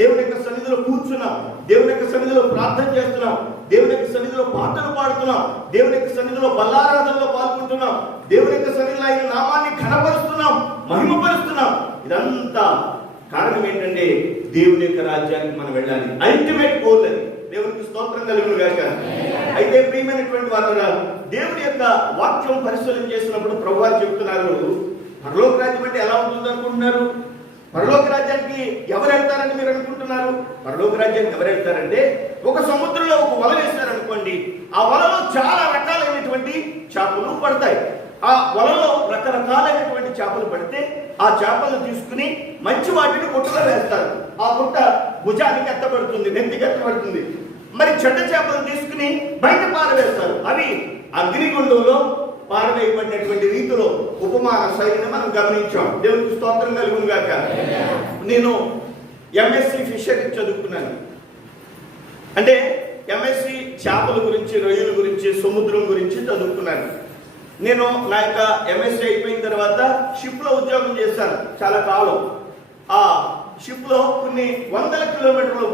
దేవుని యొక్క సన్నిధిలో కూర్చున్నాం, దేవుని యొక్క సన్నిధిలో ప్రార్థన చేస్తున్నాం, దేవుని యొక్క సన్నిధిలో పాటలు పాడుతున్నాం, దేవుని యొక్క సన్నిధిలో బల్లారాధనలో పాల్గొంటున్నాం, దేవుని యొక్క సన్నిధిలో ఆయన నామాన్ని ఘనపరుస్తున్నాం, మహిమపరుస్తున్నాం. ఇదంతా కారణం ఏంటంటే దేవుని యొక్క రాజ్యానికి మనం వెళ్ళాలి. అల్టిమేట్ గోల్ అది. దేవునికి స్తోత్రం కలుగును గాక. అయితే ప్రియమైనటువంటి వారురా, దేవుని యొక్క వాక్యం పరిశీలన చేసినప్పుడు ప్రభువు చెప్తున్నారు, పరలోక రాజ్యం అంటే ఎలా ఉంటుంది అనుకుంటున్నారు? పరలోక రాజ్యానికి ఎవరు వెళ్తారని మీరు అనుకుంటున్నారు? పరలోక రాజ్యానికి ఎవరు వెళ్తారంటే, ఒక సముద్రంలో ఒక వల వేశారనుకోండి, ఆ వలలో చాలా రకాలైనటువంటి చేపలు పడతాయి. ఆ వలలో రకరకాలైనటువంటి చేపలు పడితే ఆ చేపలను తీసుకుని మంచి వాటిని పుట్టలో వేస్తారు. ఆ పుట్ట భుజానికి ఎత్తబడుతుంది, నెత్తికి ఎత్తబడుతుంది. మరి చెడ్డ చేపలను తీసుకుని బయట పారవేస్తారు. అవి అగ్నిగుండంలో పారవేయబడినటువంటి రీతిలో ఉపమాన శైలిని మనం గమనించాం. దేవునికి స్తోత్రం కలుగును గాక. నేను ఎంఎస్సి ఫిషరీ చదువుకున్నాను. అంటే ఎంఎస్సి చేపల గురించి, రొయ్యల గురించి, సముద్రం గురించి చదువుకున్నాను. నేను నా యొక్క ఎంఎస్సి అయిపోయిన తర్వాత షిప్లో ఉద్యోగం చేశాను చాలా కాలం. ఆ షిప్లో కొన్ని వందల కిలోమీటర్లు,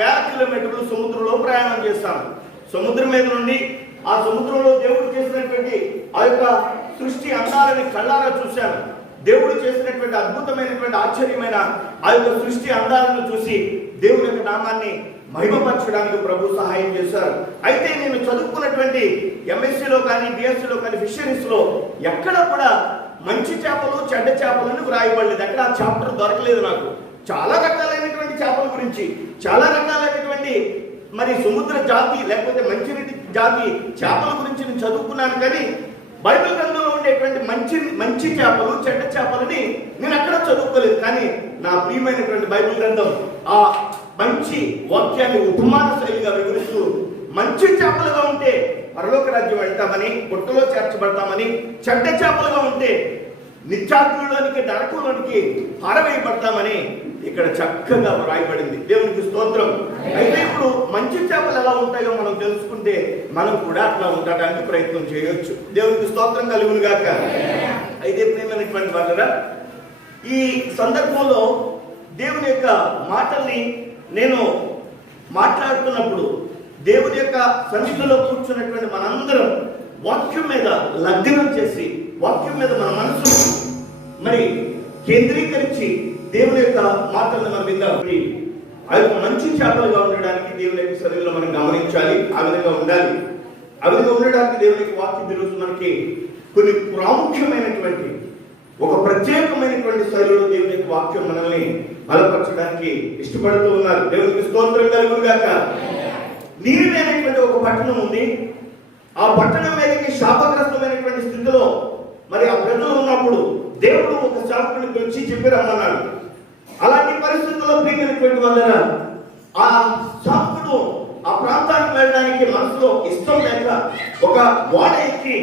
వేల కిలోమీటర్లు సముద్రంలో ప్రయాణం చేశాను. సముద్రం మీద నుండి ఆ సముద్రంలో దేవుడు చేసినటువంటి ఆ యొక్క సృష్టి అందాలని కళ్ళారా చూశాను. దేవుడు చేసినటువంటి అద్భుతమైనటువంటి ఆశ్చర్యమైన ఆ యొక్క సృష్టి అందాలను చూసి దేవుని యొక్క నామాన్ని మహిమపరచడానికి ప్రభు సహాయం చేశారు. అయితే నేను చదువుకున్నటువంటి ఎంఎస్సీలో కానీ, బిఎస్సీలో కానీ, ఫిషరీస్లో ఎక్కడ కూడా మంచి చేపలు, చెడ్డ చేపలను వ్రాయబడలేదు. ఎక్కడ ఆ చాప్టర్ దొరకలేదు నాకు. చాలా రకాలైనటువంటి చేపల గురించి, చాలా రకాలైనటువంటి మరి సముద్ర జాతి లేకపోతే మంచినీటి జాతి చేపల గురించి నేను చదువుకున్నాను. కానీ బైబిల్ గ్రంథంలో ఉండేటువంటి మంచి చేపలు, చెడ్డ చేపలని నేను అక్కడ చదువుకోలేదు. కానీ నా ప్రియమైనటువంటి బైబిల్ గ్రంథం ఆ మంచి వాక్యాన్ని ఉపమాన శైలిగా వివరిస్తూ, మంచి చేపలుగా ఉంటే పరలోక రాజ్యం వెళ్తామని, పుట్టలో చేర్చబడతామని, చెడ్డ చేపలుగా ఉంటే నిత్యాగ్నిలోనికి, నరకంలోనికి పారవేయబడతామని ఇక్కడ చక్కగా రాయబడింది. దేవునికి స్తోత్రం. అయితే ఇప్పుడు మంచి చేపలు ఎలా ఉంటాయో మనం తెలుసుకుంటే మనం కూడా అట్లా ఉండడానికి ప్రయత్నం చేయొచ్చు. దేవునికి స్తోత్రం కలుగును గాక. అయితే ప్రియమైనటువంటి వాళ్ళరా, ఈ సందర్భంలో దేవుని యొక్క మాటల్ని నేను మాట్లాడుతున్నప్పుడు దేవుని యొక్క సన్నిధిలో కూర్చున్నటువంటి మనందరం వాక్యం మీద లగ్నం చేసి, వాక్యం మీద మన మనసు మరి కేంద్రీకరించి దేవుని యొక్క మాటలను మనం విందాం. ఆ యొక్క మంచి చేపలుగా ఉండడానికి దేవుని యొక్క సన్నిధిలో మనం గమనించాలి. ఆ విధంగా ఉండాలి. ఆ విధంగా ఉండడానికి దేవుని యొక్క వాక్యం ఈరోజు మనకి కొన్ని ప్రాముఖ్యమైనటువంటి, ఒక ప్రత్యేకమైనటువంటి శైలిలో దేవుని యొక్క వాక్యం మనల్ని బలపరచడానికి ఇష్టపడుతూ ఉన్నారు. దేవునికి స్తోత్రం కలుగును గాక. నీనివే అనేటువంటి ఒక పట్టణం ఉంది. ఆ పట్టణం మీదకి శాపగ్రస్తమైనటువంటి స్థితిలో మరి ఆ ప్రజలు ఉన్నప్పుడు దేవుడు ఒక శాపకుని గురించి చెప్పి రమ్మన్నాడు. అలాంటి పరిస్థితుల్లో ప్రియమైనటువంటి వల్ల ఆ శాపకుడు ఆ ప్రాంతానికి వెళ్ళడానికి మనసులో ఇష్టం లేక ఒక ఓడ ఎక్కి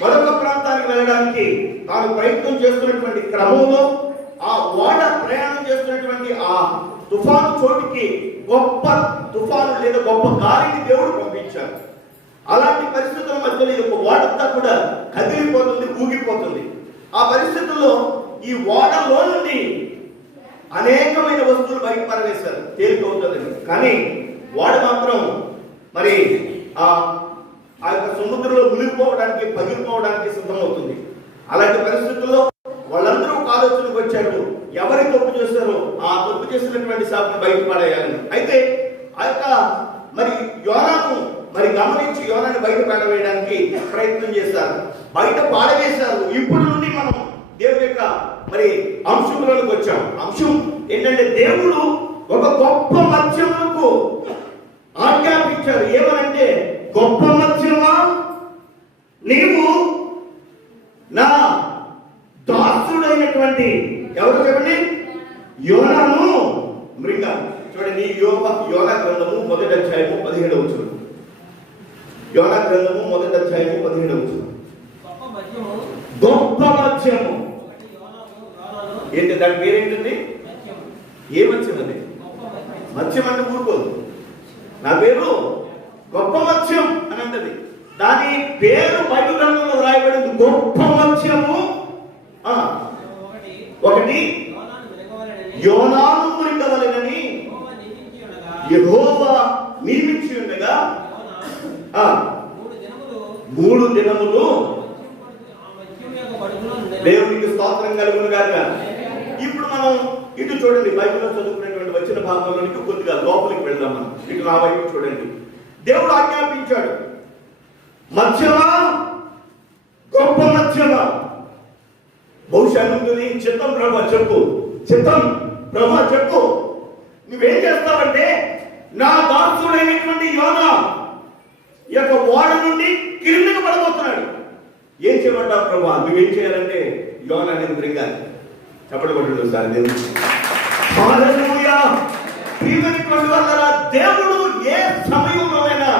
మరొక ప్రాంతానికి వెళ్ళడానికి తాను ప్రయత్నం చేస్తున్నటువంటి క్రమంలో ఆ ఓడ ప్రయాణం చేస్తున్నటువంటి ఆ తుఫాను చోటికి గొప్ప తుఫాను లేదా గొప్ప గాలిని దేవుడు పంపించాడు. అలాంటి పరిస్థితుల మధ్యలో ఈ యొక్క ఓడంతా కూడా కదిలిపోతుంది, ఊగిపోతుంది. ఆ పరిస్థితుల్లో ఈ ఓడలో నుండి అనేకమైన వస్తువులు బయట పారవేశారు, తేలికవుతుందని. కానీ ఓడ మాత్రం మరి ఆ యొక్క సముద్రంలో మునిగిపోవడానికి, పగిలిపోవడానికి సిద్ధమవుతుంది. అలాంటి పరిస్థితుల్లో వాళ్ళందరూ ఒక ఆలోచనకు వచ్చారు, ఎవరి తప్పు చేశారో ఆ తప్పు చేసినటువంటి శాపను బయట పాడేయాలని. అయితే ఆ యొక్క మరి యోనాను మరి గమనించి యోనాన్ని బయట పాడవేయడానికి ప్రయత్నం చేశారు, బయట పాడవేశారు. ఇప్పుడు నుండి మనం దేవుని యొక్క మరి అంశంలోకి వచ్చాం. అంశం ఏంటంటే దేవుడు ఒక గొప్ప మత్స్యములకు ఆజ్ఞాపించారు. ఏమనంటే, గొప్ప మత్స్యమా, నీవు నా దాసుడైనటువంటి, ఎవరు చెప్పండి, యోనాను మృంగాను. చూడండి, యోనా గ్రంథము 1వ అధ్యాయము 17వ వచనం. యోనా గ్రంథము 1వ అధ్యాయము 17వ వచనం. గొప్ప మత్స్యము ఏంటి? దాని పేరేంటండి? ఏ మత్స్యం అది? మత్స్యం అంటే ఊరుకోదు. నా పేరు గొప్ప మత్స్యం అని అంటది. దాని పేరు బైబిల్ గ్రంథంలో రాయబడింది గొప్ప మత్స్యము. ఒకటి యోనాను మృంగవలెనని యెహోవా నియమించి ఉండగా 3 దినములు దేవునికి స్తోత్రం కలుగును గాక. ఇప్పుడు మనం ఇటు చూడండి, బైబిల్లో చదువుకునేటువంటి వచ్చిన భాగంలోనికి కొద్దిగా లోపలికి వెళ్దాం. మనం ఇటు నా వైపు చూడండి. దేవుడు ఆజ్ఞాపించాడు, మత్స్యమా, గొప్ప మత్స్యమా. బహుశా ఉంటుంది, చిత్తం ప్రభా చెప్పు, చిత్తం ప్రభా చెప్పు. నువ్వేం చేస్తావంటే, నా దాసుడైనటువంటి యోనా యొక్క ఓడ నుండి కిందకి పడబోతున్నాడు. ఏం చేయమంటావు ప్రభా? నువ్వేం చేయాలంటే యోనా అనేది మృంగాలి. చెప్పబడి సార్ దేవుడు. హల్లెలూయా. దేవుడు ఏ సమయంలోనైనా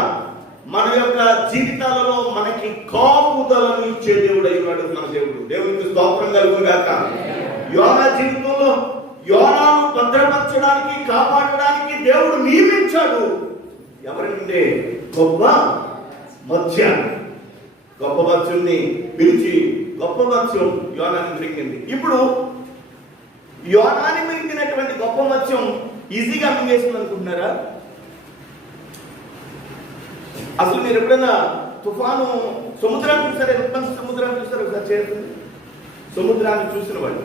మన యొక్క జీవితాలలో మనకి కాపుదలను ఇచ్చే దేవుడు అయినాడు మన దేవుడు. దేవునికి స్తోత్రం కలుగును గాక. యోనా జీవితంలో యోనాను భద్రపరచడానికి, కాపాడడానికి దేవుడు నియమించాడు. ఎవరంటే గొప్ప మత్స్యాన్ని. గొప్ప మత్స్యుని పిలిచి గొప్ప మత్స్యం యోనాన్ని మింగింది. ఇప్పుడు యోనాన్ని మింగినటువంటి గొప్ప మత్స్యం ఈజీగా మింగేసింది అనుకుంటున్నారా? అసలు మీరు ఎప్పుడైనా తుఫాను సముద్రాన్ని చూసారా? ఎంత సముద్రాన్ని చూసారు ఒకసారి చేరుతుంది. సముద్రాన్ని చూసిన వాళ్ళు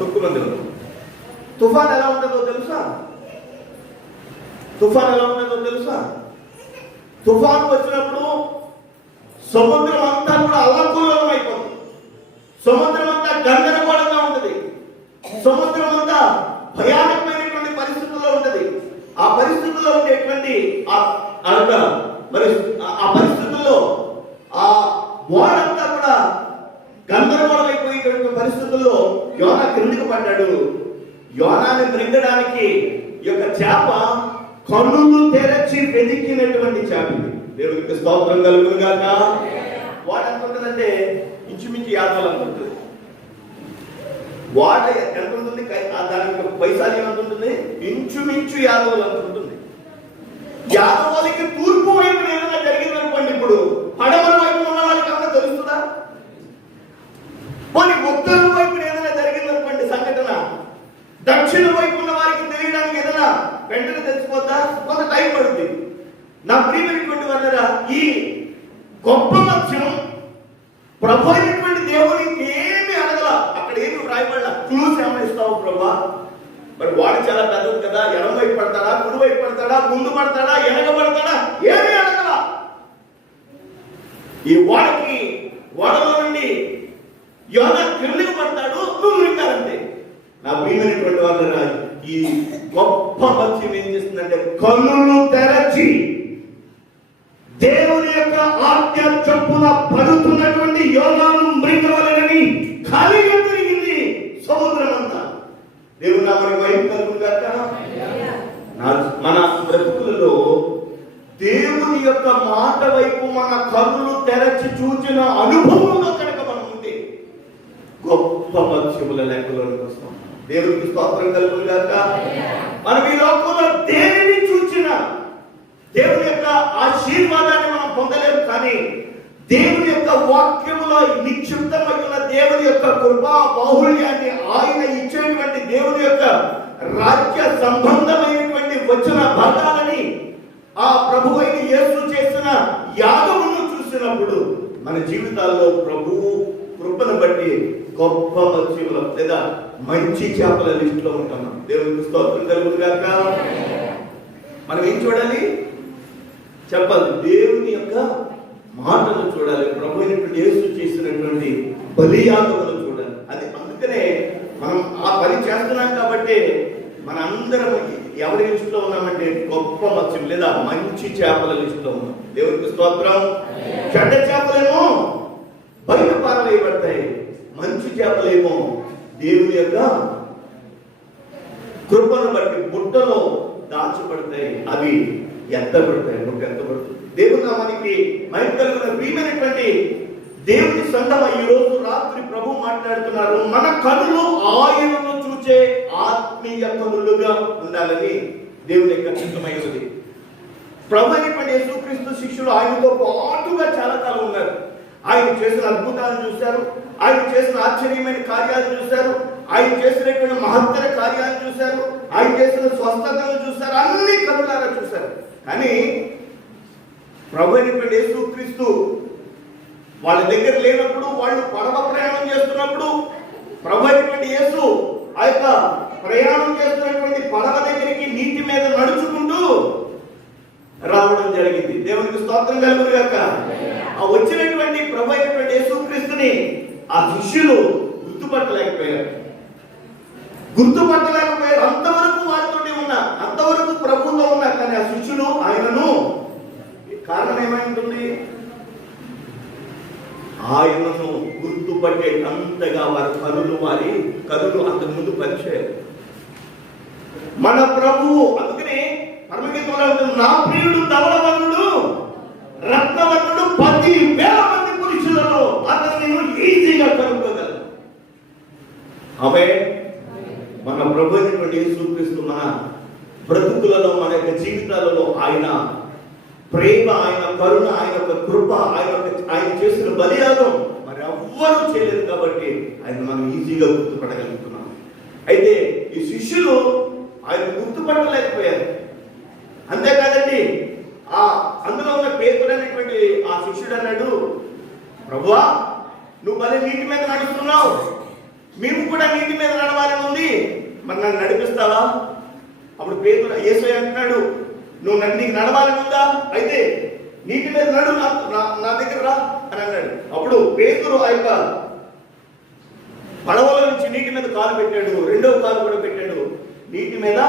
తక్కువ మంది ఉన్నారు. తుఫాన్ ఎలా ఉంటుందో తెలుసా? తుఫాన్ ఎలా ఉంటుందో తెలుసా? తుఫాను వచ్చినప్పుడు సముద్రం అంతా కూడా అల్లకల్లోలం అయిపోతుంది. సముద్రం అంతా గందరగోళంగా ఉంటుంది. సముద్రం అంతా భయానకమైనటువంటి పరిస్థితుల్లో ఉంటుంది. ఆ పరిస్థితుల్లో ఉండేటువంటి ఆ పరిస్థితుల్లో ఆ ఓడంతా కూడా గందరగోళం అయిపోయేటువంటి పరిస్థితుల్లో యోనా క్రిందికి పడ్డాడు. యోనాన్ని మృంగడానికి యొక్క చేప కన్నులు తెరచి వెతికినటువంటి చేప. దేవునికి స్తోత్రం కలుగును గాక. వాడ ఎంత ఉంటుందంటే ఇంచుమించు 50 అంత ఉంటుంది. వాడ ఎంత ఉంటుంది? దానికి వైశాల్యం ఎంత ఉంటుంది? ఇంచుమించు 50 అంత ఉంటుంది. 50కి తూర్పు వైపు ఏదైనా జరిగింది అనుకోండి, ఇప్పుడు పడమర వైపు ఉన్న వాళ్ళకి ఏమైనా తెలుస్తుందా? పోనీ ఉత్తర వైపు ఏదైనా జరిగింది అనుకోండి సంఘటన, దక్షిణ వైపు ఉన్న వారికి తెలియడానికి ఏదైనా వెంటనే తెలిసిపోతా? కొంత టైం పడుతుంది. నా ప్రియమైనటువంటి వాళ్ళరా, ఈ గొప్ప మత్స్యం ప్రభు అయినటువంటి దేవునికి ఏమి అడగల. అక్కడ ఏమి వ్రాయబడలా. క్లూస్ ఏమైనా ఇస్తావు ప్రభా? మరి వాడు చాలా పెద్దది కదా, ఎడం వైపు పడతాడా, కుడి వైపు పడతాడా, ముందు పడతాడా, వెనక పడతాడా, ఏమీ అడగల. ఈ ఓడలో నుండి యోనా క్రిందికి పడతాడు, నువ్వు వింటారంటే. నా ప్రియమైనటువంటి వాళ్ళరా, ఈ గొప్ప మత్స్యం ఏం చేస్తుందంటే కన్నులు తెరచి దేవుని యొక్క ఆజ్ఞ చొప్పున పడుతున్నటువంటి యోనాను మృంగవలెనని ఖాళీగా తిరిగింది సముద్రం అంతా. దేవుని నామమునకు మహిమ కలుగును గాక. మన బ్రతుకులలో దేవుని యొక్క మాట వైపు మన కన్నులు తెరచి చూచిన అనుభవంలో కనుక మనం ఉంటే గొప్ప మత్స్యముల లెక్కలోకి వస్తాం. దేవునికి స్తోత్రం కలుగును గాక. మనం ఈ లోకంలో దేనిని చూచినా దేవుని యొక్క ఆశీర్వాదాన్ని మనం పొందలేము, కానీ దేవుని యొక్క వాక్యములో నిక్షిప్తమై ఉన్న దేవుని యొక్క కృపా బాహుళ్యాన్ని, ఆయన ఇచ్చేటువంటి దేవుని యొక్క రాజ్య సంబంధమైనటువంటి వచన భాగాలని, ఆ ప్రభు అయిన యేసు చేసిన యాగమును చూసినప్పుడు మన జీవితాల్లో ప్రభువు కృపను బట్టి గొప్ప మత్స్యముల లేదా మంచి చేపల లిస్టులో ఉంటున్నాం. దేవునికి స్తోత్రం కలుగును గాక. మనం ఏం చూడాలి చెప్పాలి? దేవుని యొక్క మాటలు చూడాలి. ప్రభు అయినటువంటి యేసు చేసినటువంటి బలియాగములు చూడాలి. అది అందుకనే మనం ఆ పని చేస్తున్నాం కాబట్టి మన అందరం ఎవరి లిస్టులో ఉన్నామంటే గొప్ప మత్స్యం లేదా మంచి చేపల లిస్టులో ఉన్నాం. దేవునికి స్తోత్రం. చెడ్డ చేపలేమో బయట పారవేయబడతాయి, మంచి చేపలేమో దేవుని యొక్క కృపను బట్టి బుట్టలో దాచబడతాయి, అవి ఎత్తబడతాయి. బుట్ట ఎత్తబడుతుంది. దేవుని నామానికి మహిమ కలుగును. ప్రియమైనటువంటి దేవుని సంఘం, ఈ రోజు రాత్రి ప్రభు మాట్లాడుతున్నారు, మన కనులు ఆయనను చూచే ఆత్మీయ కనులుగా ఉండాలని దేవుని యొక్క చిత్తమై ఉంది. ప్రభు అయినటువంటి యేసుక్రీస్తు శిష్యులు ఆయనతో పాటుగా చాలా కాలం ఉన్నారు. ఆయన చేసిన అద్భుతాలను చూశారు, ఆయన చేసిన ఆశ్చర్యమైన కార్యాలు చూశారు, ఆయన చేసినటువంటి మహత్తర కార్యాలు చూశారు, ఆయన చేసిన స్వస్థతలు చూశారు, అన్ని కనులారా చూశారు. కానీ ప్రభు అయినటువంటి యేసుక్రీస్తు వాళ్ళ దగ్గర లేనప్పుడు, వాళ్ళు పడవ ప్రయాణం చేస్తున్నప్పుడు ప్రభు అయినటువంటి యేసు ఆ యొక్క ప్రయాణం చేస్తున్నటువంటి పడవ దగ్గరికి నీటి మీద నడుచుకుంటూ రావడం జరిగింది. దేవునికి స్తోత్రం కలుగును గాక. ఆ వచ్చినటువంటి ప్రభు అయినటువంటి యేసుక్రీస్తుని ఆ శిష్యులు గుర్తుపట్టలేకపోయారు. అంతవరకు వారితోటి ఉన్నా, అంతవరకు ప్రభుతో ఉన్నా, కానీ ఆ శిష్యులు ఆయనను, కారణం ఏమైంటుంది, ఆయనను గుర్తుపట్టేటంతగా వారి కనులు అంతకుముందు పరిచయారు. మన ప్రభువు, అందుకనే పరమగీతంలో ఉంటుంది, నా ప్రియుడు ధవళవర్ణుడు రత్నవర్ణుడు 10,000 మంది పురుషులలో అతను నేను ఈజీగా కనుక్కోగలను. ఆమె మన ప్రభు అయినటువంటి యేసుక్రీస్తు మన బ్రతుకులలో, మన యొక్క జీవితాలలో ఆయన ప్రేమ, ఆయన కరుణ, ఆయన యొక్క కృప, ఆయన చేసిన బలియాగం మరి ఎవ్వరూ చేయలేదు కాబట్టి ఆయన మనం ఈజీగా గుర్తుపట్టగలుగుతున్నాం. అయితే ఈ శిష్యులు ఆయన గుర్తుపట్టలేకపోయారు. అంతేకాదండి, అందులో ఉన్న పేతురు అనేటువంటి ఆ శిష్యుడు అన్నాడు, ప్రభువా నువ్వు భలే నీటి మీద నడుస్తున్నావు, మేము కూడా నీటి మీద నడవాలని ఉంది, మరి నన్ను నడిపిస్తావా? అప్పుడు పేతురు యేసయ్య అంటున్నాడు, నీకు నడవాలని ఉందా, అయితే నీటి మీద నడు, నా దగ్గర రా అని అన్నాడు. అప్పుడు పేతురు ఆ యొక్క పడవలో నుంచి నీటి మీద కాలు పెట్టాడు, రెండవ కాలు కూడా పెట్టాడు, నీటి మీద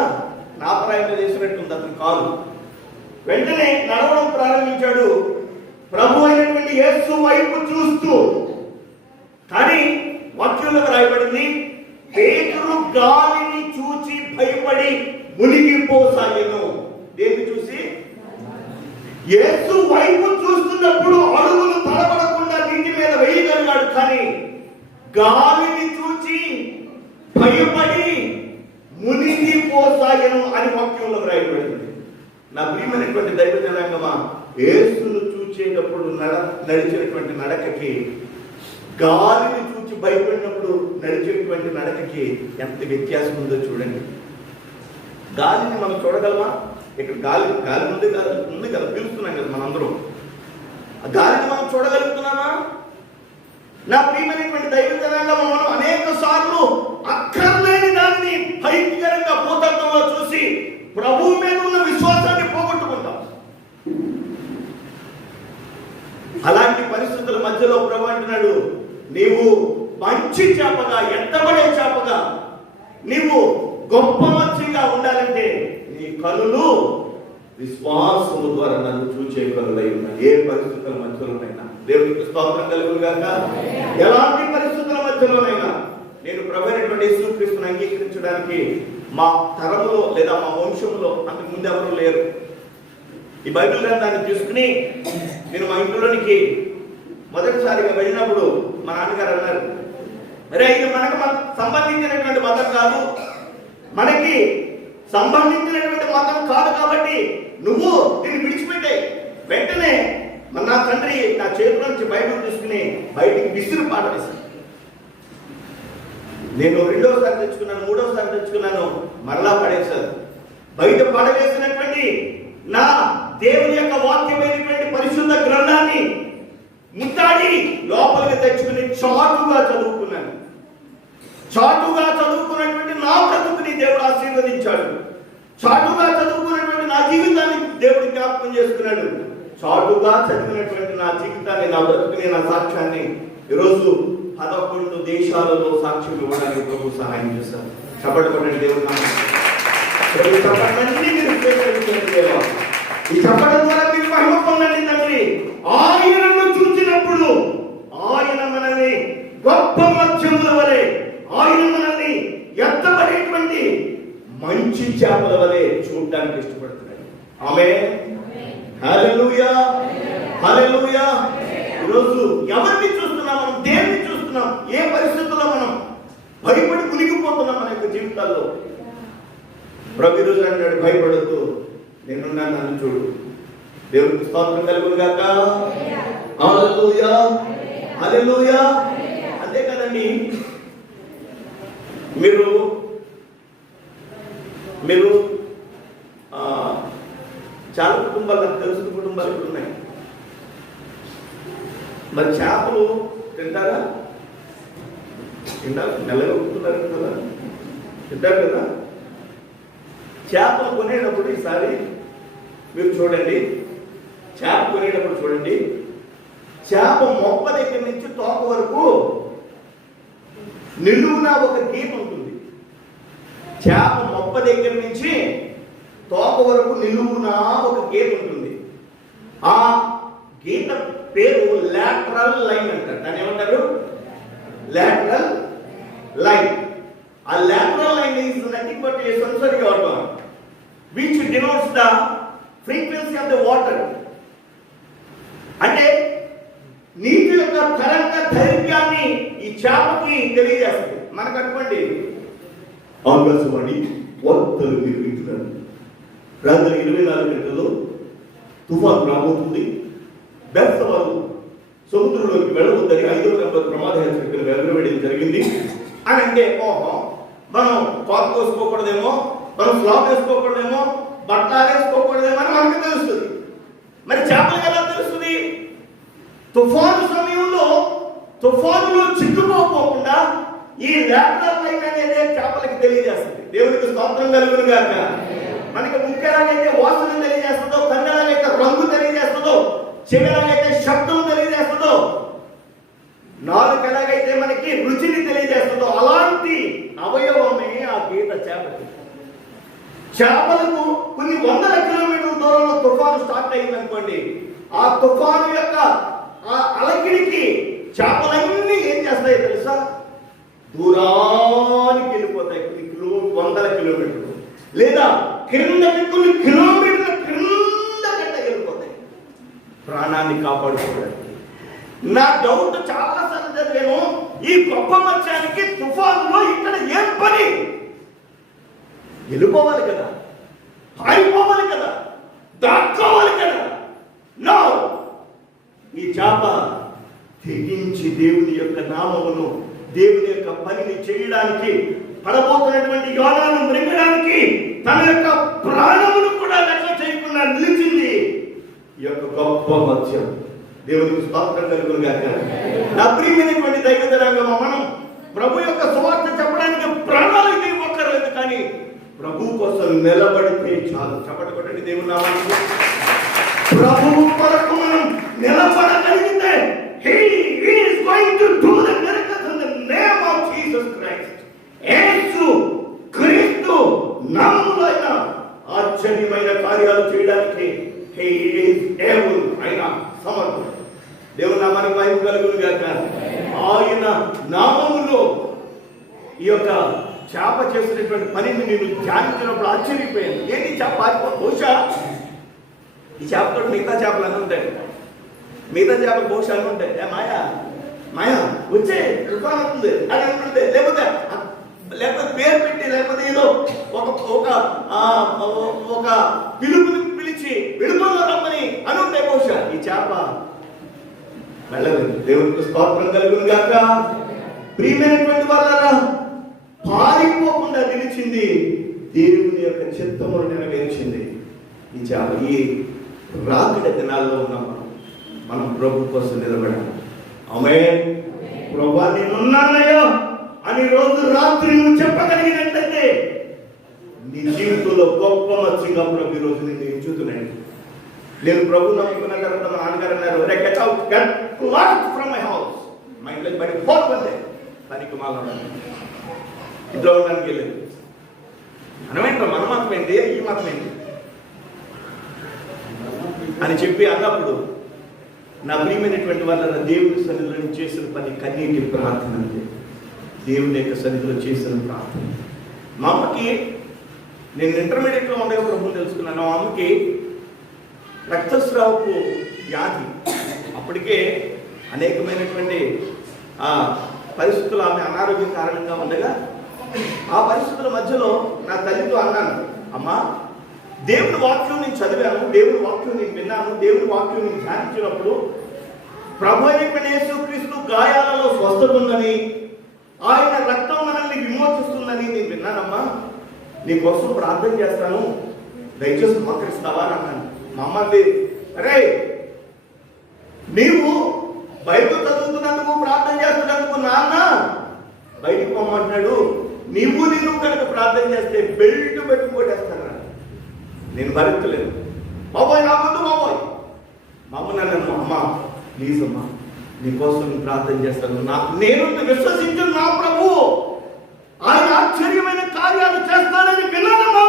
నాపరాయంగా చేసినట్టుంది అతని కాలు. వెంటనే నడవడం ప్రారంభించాడు, ప్రభు అయినటువంటి యేసు వైపు చూస్తూ. కానీ వాక్యంలో రాయబడింది, పేతురు గాలిని చూచి భయపడి మునిగిపోసాగెను. దేన్ని చూసి? యేసు వైపు చూస్తున్నప్పుడు అడుగులు తడబడకుండా నీటి మీద వేయగలిగాడు, కానీ గాలిని చూచి భయపడి మునిగిపోసాగెను అని వాక్యంలో రాయబడింది. నా ప్రియమైనటువంటి దైవ జనాంగమా, యేసును చూచేటప్పుడు నడిచినటువంటి నడకకి, గాలిని చూచి భయపడినప్పుడు నడిచేటువంటి నడకకి ఎంత వ్యత్యాసం ఉందో చూడండి. గాలిని మనం చూడగలమా? ఇక్కడ గాలి ఉంది కదా, పీలుస్తున్నాం కదా మనందరం. ఆ గాలిని మనం చూడగలుగుతున్నామా? నా ప్రియమైనటువంటి దైవ జనాంగమా, మనం అనేక సార్లు అక్కర్లేని దాన్ని భయంకరంగా భూతత్వంలో చూసి ప్రభువు మీద ఉన్న విశ్వాసాన్ని పోగొట్టుకుంటాం. అలాంటి పరిస్థితుల మధ్యలో ప్రభు అంటున్నాడు, నీవు మంచి చేపగా, ఎత్తబడే చేపగా, నీవు గొప్ప మత్స్యంగా ఉండాలంటే నీ కనులు విశ్వాసము ద్వారా నన్ను చూచే కనులై ఉన్నాయి. ఏ పరిస్థితుల మధ్యలోనైనా దేవునికి స్తోత్రం కలుగును గాక. ఎలాంటి పరిస్థితుల మధ్యలోనైనా నేను ప్రభు అయినటువంటి యేసుక్రీస్తుని అంగీకరించడానికి మా తరములో లేదా మా వంశంలో అంతకు ముందు ఎవరు లేరు. ఈ బైబిల్ గ్రంథాన్ని తీసుకుని నేను మా ఇంట్లోనికి మొదటిసారిగా వెళ్ళినప్పుడు మా నాన్నగారు అన్నారు, అరే ఇది మనకు సంబంధించినటువంటి మతం కాదు, మనకి సంబంధించినటువంటి మతం కాదు, కాబట్టి నువ్వు దీన్ని విడిచిపెట్టే. వెంటనే నా తండ్రి నా చేతిలో నుంచి బైబిల్ తీసుకుని బయటికి విసిరి పాట వేశాను. నేను రెండోసారి తెచ్చుకున్నాను, మూడోసారి తెచ్చుకున్నాను, మరలా పడేశాను. బయట పడవేసినటువంటి నా దేవుని యొక్క వాక్యమైనటువంటి పరిశుద్ధ గ్రంథాన్ని ముట్టాడి లోపలికి తెచ్చుకుని చాటుగా చదువుకున్నాను. చాటుగా చదువుకున్నటువంటి నా బ్రతుకుని దేవుడు ఆశీర్వదించాడు. చాటుగా చదువుకున్నటువంటి నా జీవితాన్ని దేవుడు జ్ఞాపకం చేసుకున్నాడు. చాటుగా చదివినటువంటి నా జీవితాన్ని, నా బ్రతుకుని, నా సాక్ష్యాన్ని ఈరోజు 11 దేశాలలో సాక్ష్యం ఇవ్వడానికి ప్రభు సహాయం చేశారు. చెప్పబడిన దేవుడు ఈ చెప్పడం ద్వారా మీరు మహిమ పొందండి తండ్రి. ఆయనను చూసినప్పుడు ఆయన మనల్ని గొప్ప మత్స్యముల వలె, ఆయన మనల్ని ఎత్తబడేటువంటి మంచి చేపల వలె చూడడానికి ఇష్టపడుతున్నాడు. ఆమేన్, హల్లెలూయా, హల్లెలూయా. ఈరోజు ఎవరిని చూస్తున్నాం? మనం దేన్ని చూస్తున్నాం? ఏ పరిస్థితుల్లో మనం భయపడి మునిగిపోతున్నాం మన యొక్క జీవితాల్లో? ప్రభు రోజు అన్నాడు, భయపడద్దు, నేనున్నాను, నన్ను చూడు. దేవునికి స్తోత్రం కలుగును గాక. హల్లెలూయా, హల్లెలూయా. అంతే కదండి, మీరు మీరు చాలా కుటుంబాలు, నాకు తెలిసిన కుటుంబాలు ఇక్కడ ఉన్నాయి. మరి చేపలు తింటారా? తింటారు, నెలగా ఉంటున్నారు కదా, తింటారు కదా. చేపలు కొనేటప్పుడు ఈసారి మీరు చూడండి, చేప కొనేటప్పుడు చూడండి, చేప మొప్ప దగ్గర నుంచి తోక వరకు నిలువునా ఒక గీత ఉంటుంది. చేప మొప్ప దగ్గర నుంచి తోక వరకు నిలువునా ఒక గీత ఉంటుంది. ఆ గీత పేరు లాటరల్ లైన్ అంటారు. దాన్ని ఏమంటారు? Lateral line. ఆ lateral line is nothing but a sensory organ which denotes the frequency of the water. అంటే నీటి యొక్క తరంగ దైర్ఘ్యాన్ని ఈ చేపకి తెలియజేస్తుంది. మనకు అనుకోండి, ఆకాశవాణి వార్తలు మీరు వింటున్నారు, రాత్రి 24 గంటల్లో తుఫాను రాబోతుంది, బెస్తవారు సముద్రంలోకి వెళ్ళవద్దని 5వ నెంబర్ ప్రమాద హెచ్చరికలు వెలువడడం జరిగింది అని అంటే, ఓహో మనం కోత కోసుకోకూడదేమో, మనం స్లాబ్ వేసుకోకూడదేమో, బట్టలు వేసుకోకూడదేమో అని మనకు తెలుస్తుంది. మరి చేపలకు ఎలా తెలుస్తుంది? తుఫాను సమయంలో తుఫానులో చిక్కుకోకుండా ఈ లాటరల్ లైన్ అనేది చేపలకి తెలియజేస్తుంది. దేవునికి స్తోత్రం కలుగును గాక. మనకి ముఖ్యలాగైతే వాసన తెలియజేస్తుందో, కన్నెలాగైతే రంగు తెలియజేస్తుందో, చెవిలాగైతే శబ్దం తెలియజేస్తుందో, నాలుగు ఎలాగైతే మనకి రుచిని తెలియజేస్తుందో, అలాంటి అవయవమే ఆ గీత చేపకి. చేపలకు కొన్ని వందల కిలోమీటర్ల దూరంలో తుఫాను స్టార్ట్ అయింది అనుకోండి, ఆ తుఫాను యొక్క ఆ అలకిడికి చేపలన్నీ ఏం చేస్తాయో తెలుసా? దూరానికి వెళ్ళిపోతాయి. కొన్ని వందల కిలోమీటర్లు, లేదా క్రిందకి కొన్ని కిలోమీటర్ల క్రిందకంటే వెళ్ళిపోతాయి ప్రాణాన్ని కాపాడుకోవడానికి. నా డౌట్ చాలా సార్లు చదివాను, ఈ గొప్ప మత్స్యానికి తుఫానులో ఇక్కడ ఏం పని? వెళ్ళిపోవాలి కదా, పారిపోవాలి కదా, దాక్కోవాలి కదా. నో, ఈ చేప తెగించి దేవుని యొక్క నామమును, దేవుని యొక్క పనిని చేయడానికి, పడబోతున్నటువంటి యోనాను మృంగడానికి తన యొక్క ప్రాణమును కూడా లెక్క చేయకుండా నిలిచింది ఈ యొక్క గొప్ప మత్స్యం. దేవునికి స్తోత్రం కలుగును గాక. నా ప్రియమైనటువంటి దైవ జనాంగమా, మనం ప్రభు యొక్క సువార్త చెప్పడానికి ప్రాణాలు అయితే ఇవ్వక్కర్లేదు, కానీ ప్రభు కోసం నిలబడితే చాలు. చప్పటి కొట్టండి దేవుని నామానికి. ప్రభువు కొరకు మనం నిలబడగలిగితే he is going to do the miracles in the name of Jesus Christ. యేసు క్రీస్తు నామమున ఆశ్చర్యమైన కార్యాలు చేయడానికి he is able, ఆయన సమర్థుడు. దేవుని నామానికి మహిమ కలుగును గాక. ఆయన నామములో ఈ యొక్క చేప చేసినటువంటి పనిని నేను ధ్యానించినప్పుడు ఆశ్చర్యపోయాను. ఏంటి చేప బహుశా ఈ చేపతో మిగతా చేపలు అన్నీ ఉంటాయి, మిగతా చేపలు బహుశా అన్నీ ఉంటాయి. మాయా మాయా వచ్చే తుఫాన్ అవుతుంది అని అంటుంటే, లేకపోతే పేరు పెట్టి, లేకపోతే ఏదో ఒక పిలుపుని పిలిచి విడుదల రమ్మని అని ఉంటాయి. బహుశా ఈ చేప వెళ్ళలేదు. దేవునికి స్తోత్రం కలుగును గాక. ప్రియమైనటువంటి వాళ్ళారా, పారిపోకుండా నిలిచింది, దేవుని యొక్క చిత్తమును నెరవేర్చింది ఈ చేప. ఈ రాకడ దినాల్లో ఉన్నాం మనం ప్రభు కోసం నిలబడాలి. ఆమేన్. ప్రభువా నేనున్నానయ్యా అని రోజు రాత్రి నువ్వు చెప్పగలిగినట్లయితే నీ జీవితంలో గొప్ప మత్స్యంగా ప్రభు ఈ రోజు నేను ఎంచుతున్నాను. నేను ప్రభు నమ్ముకున్న తర్వాత మా నాన్నగారు అన్నారు, ఫ్రమ్ మై హౌస్, మా ఇంట్లోకి బయట పోతే పనికి మాల ఇంట్లో ఉండడానికి వెళ్ళేది. మనమేంటో, మన మతం ఏంటి, ఈ మతం ఏంటి అని చెప్పి అన్నప్పుడు, నా ప్రియమైనటువంటి వాళ్ళ దేవుని సన్నిధిలో చేసిన పని కన్నీటి ప్రార్థన అంటే, దేవుని యొక్క సన్నిధిలో చేసిన ప్రార్థన. మా అమ్మకి, నేను ఇంటర్మీడియట్లో ఉండగా ప్రభుత్వం తెలుసుకున్నాను, మా అమ్మకి రక్తస్రావపు వ్యాధి. అప్పటికే అనేకమైనటువంటి పరిస్థితులు, ఆమె అనారోగ్యం కారణంగా ఉండగా, ఆ పరిస్థితుల మధ్యలో నా తల్లితో అన్నాను, అమ్మా దేవుని వాక్యం నేను చదివాను, దేవుని వాక్యం నేను విన్నాను, దేవుని వాక్యం నేను ధ్యానించినప్పుడు ప్రభు అయిన యేసుక్రీస్తు గాయాలలో స్వస్థత ఉందని, ఆయన రక్తం మనల్ని విమోచిస్తుందని నేను విన్నానమ్మా. నీకోసం ప్రార్థన చేస్తాను, దయచేసి మోకరిస్తావా అని అన్నాను. మా అమ్మ అంది, అరే నీవు బైబిల్ చదువుతున్నందుకు ప్రార్థన చేస్తున్నందుకు నాన్న బయటికి పొమ్మంటున్నాడు, నేను కనుక ప్రార్థన చేస్తే బెల్ట్ పెట్టుకోటేస్తాను. నేను భరించలేదు. బాబోయ్ నాకొద్దు బాబోయ్. మా అమ్మ నన్ను, అమ్మ ప్లీజ్ అమ్మా నీకోసం నేను ప్రార్థన చేస్తాను, నేను విశ్వసించిన నా ప్రభు ఆయన ఆశ్చర్యమైన కార్యాలు చేస్తానని విన్నానమ్మా,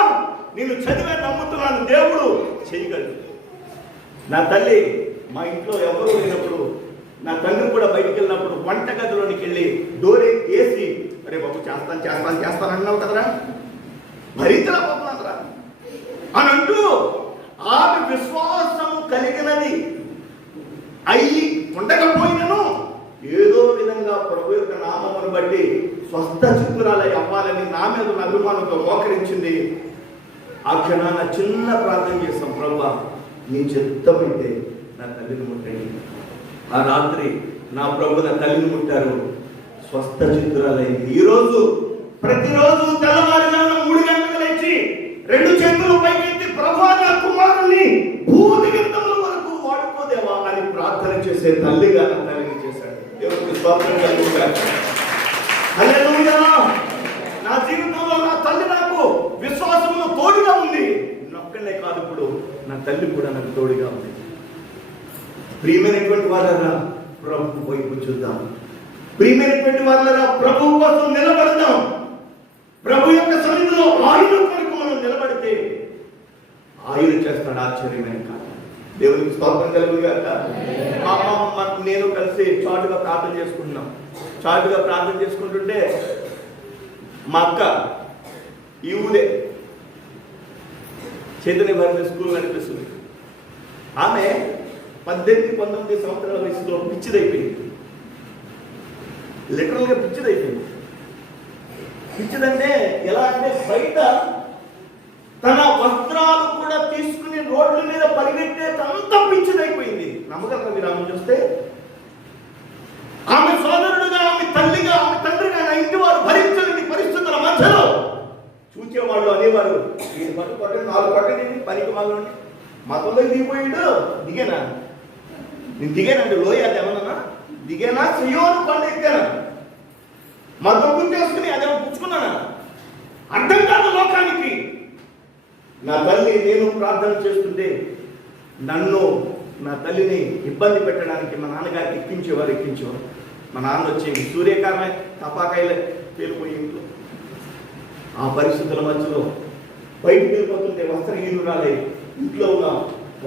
నేను చదివే నమ్ముతున్నాను, దేవుడు చేయగలడు. నా తల్లి మా ఇంట్లో ఎవరు లేనప్పుడు, నా తండ్రి కూడా బయటికి వెళ్ళినప్పుడు వంట గదిలోనికి వెళ్ళి డోర్ వేసి, అరే బాబు చేస్తాను అన్నావు కదరా, భరించలేకపోతున్నారా అని అంటూ ఆమె విశ్వాసం కలిగినది అయ్యి ఉండకపోయినను ఏదో విధంగా ప్రభు యొక్క నామమును బట్టి స్వస్థ చిత్తురాలై అవ్వాలని నా మీద ఉన్న అభిమానంతో మోకరించింది. ఆ క్షణాన చిన్న ప్రార్థన చేస్తాం, ప్రభువా నీ చిత్తమైతే నా తల్లిని ముట్టండి. ఆ రాత్రి నా ప్రభు నా తల్లిని ముట్టారు, స్వస్థ చిత్తురాలైంది. ఈరోజు ప్రతిరోజు తెల్లవారుజామున 3 గంటలకు లేచి 2 చేతులు పైకెత్తి ప్రభువా నా కుమారుని భూదిగంతముల వరకు వాడుకోదేవా అని ప్రార్థన చేసే తల్లిగా నా తల్లిని చేశాడు. దేవునికి స్తోత్రం కలుగుగాక. హల్లెలూయా. నా జీవితంలో నా తల్లి నాకు విశ్వాసంలో తోడుగా ఉంది. నొక్కనే కాదు, ఇప్పుడు నా తల్లి కూడా నాకు తోడుగా ఉంది. ప్రియమైనటువంటి వారరా ప్రభు వైపు చూద్దాం. ప్రియమైనటువంటి వారరా ప్రభు కోసం నిలబడదాం. ప్రభు యొక్క సన్నిధిలో ఆయన కొరకు మనం నిలబడితే ఆయన చేస్తాడు ఆశ్చర్యమైన కార్యం. దేవునికి స్తోత్రం కలుగుగాక. నేను కలిసి చాటుగా ప్రార్థన చేసుకుంటున్నాం. చాటుగా ప్రార్థన చేసుకుంటుంటే మా అక్క ఈ ఊరే చైతన్య భారత స్కూల్ నడిపిస్తుంది. ఆమె 18-19 సంవత్సరాల వయసులో పిచ్చిదైపోయింది. లిటరల్గా పిచ్చిదైపోయింది. పిచ్చిదంటే ఎలా అంటే బయట తన వస్త్రాలు కూడా తీసుకుని రోడ్ల మీద పరిగెట్టేంత పిచ్చిదైపోయింది. నమ్మగలరా మీరు ఆమె చూస్తే? ఆమె సోదరుడుగా, ఆమె తల్లిగా, ఆమె తండ్రిగా నా ఇంటి వారు భరించలేని పరిస్థితుల మధ్యలో చూచేవాళ్ళు అనేవారు, వీడి పట్టు పట్టండి 4 పట్టండి పనికి వాళ్ళు మతంలో దిగిపోయాడు. దిగేనా? నేను దిగానండి లోయ, అది ఏమన్నా దిగేనా? సియోను కొండ ఎక్కానా? మతం గుర్తేసుకుని అదేమో పుచ్చుకున్నానా? అర్థం కాదు లోకానికి. నా తల్లి నేను ప్రార్థన చేస్తుంటే నన్ను, నా తల్లిని ఇబ్బంది పెట్టడానికి మా నాన్నగారికి ఎక్కించేవారు. మా నాన్న వచ్చి సూర్యకారమే తపాకాయలే పేలిపోయి ఇంట్లో. ఆ పరిస్థితుల మధ్యలో బయటికి వెళ్ళిపోతుంటే వస్త్రహీనురాలై ఇంట్లో ఉన్న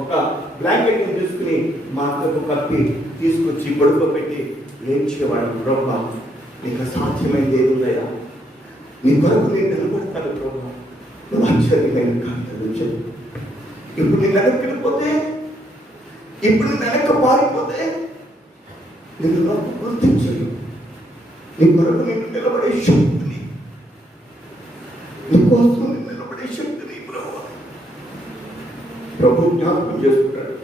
ఒక బ్లాంకెట్ని తీసుకుని మా అక్కకు కప్పి తీసుకొచ్చి పడుకోబెట్టి లేచేవాడు. ప్రభువా నీకు సాధ్యమైంది ఏముందయ్యా, నీ కొరకు నేను నిలబడతాను ప్రభువా, నువ్వు ఆశ్చర్యమైన కార్యాలు చెప్పు. ఇప్పుడు నేను వెనక్కి వెళ్ళిపోతే, ఇప్పుడు నేను వెనక్కి పారిపోతే నేను నాకు గుర్తించను. నీ కొరకు నేను నిలబడే శక్తిని, నీకోసం నేను నిలబడే శక్తిని ప్రభు జ్ఞాపకం చేసుకుంటాడు.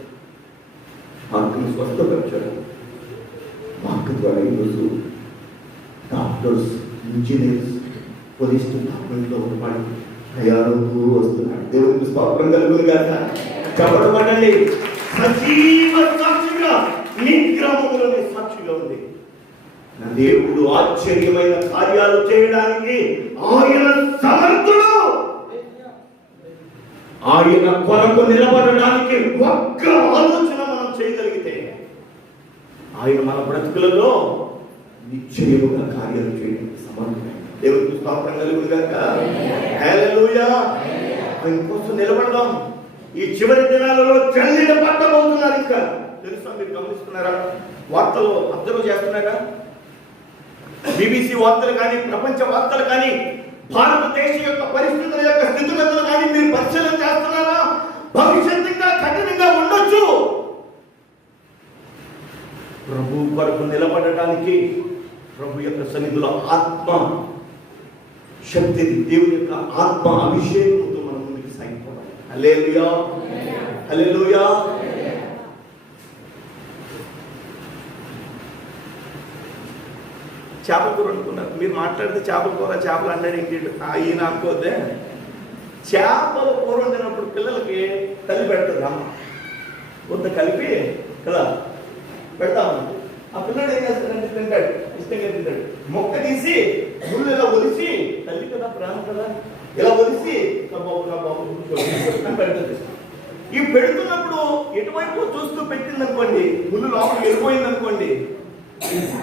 ఆత్మను స్వస్థపరిచాడు. వాక్ ద్వారా ఈరోజు డాక్టర్స్, ఇంజనీర్స్, పోలీస్ డిపార్ట్మెంట్లో ఉన్నవాడు తయారవుతూ వస్తున్నాడు. దేవునికి స్తోత్రం కలుగునుగాక. చెప్పబడండి, సజీవ సాక్షిగా నీ గ్రామంలోని సాక్షిగా ఉంది. నా దేవుడు ఆశ్చర్యమైన కార్యాలు చేయడానికి ఆయన సమర్థుడు. ఆయన కొరకు నిలబడడానికి ఒక్క ఆలోచన మనం చేయగలిగితే ఆయన మన బ్రతుకులలో నిశ్చయముగా కార్యాలు చేయడానికి సమర్థుడైన దేవునికి స్తోత్రం కలుగునుగాక. హల్లెలూయా. ఆయన కోసం నిలబడదాం. ఈ చివరి దినాలలో జల్లిన పట్టబోతున్నారు. ఇంకా తెలుసా, మీరు గమనిస్తున్నారా? వార్తలు అబ్జర్వ్ చేస్తున్నారా? BBC వార్తలు కానీ, ప్రపంచ వార్తలు కానీ, భారతదేశం యొక్క పరిస్థితుల యొక్క స్థితిగతులు కానీ మీరు పరిశీలన చేస్తున్నారా? భవిష్యత్తు ఇంకా కఠినంగా ఉండొచ్చు. ప్రభు కొరకు నిలబడడానికి ప్రభు యొక్క సన్నిధిలో ఆత్మ శక్తిని, దేవుని యొక్క ఆత్మ అభిషేకంతో మనం ముందుకు సాగిపోవాలి. హల్లెలూయా, హల్లెలూయా. చేపల కూర అనుకున్నారు. మీరు మాట్లాడితే చేపల కూర, చేపలు అన్నాడు ఏంటి ఈయన అనుకోద్దే. చేపలు కూర వండినప్పుడు పిల్లలకి తల్లి పెడుతుంది అమ్మ, కొంత కలిపి కదా పెడతాము. ఆ పిల్లడు ఏం చేస్తాడంటే తింటాడు, ఇష్టంగా తింటాడు. మొక్క తీసి ముళ్ళు ఇలా ఒలిసి, తల్లి కదా ప్రేమ కదా, ఇలా ఒలిసి నా బాబు పెడుతుంది. ఈ పెడుతున్నప్పుడు ఎటువైపు చూస్తూ పెట్టింది అనుకోండి, ముళ్ళు లోపలికి వెళ్ళిపోయింది అనుకోండి,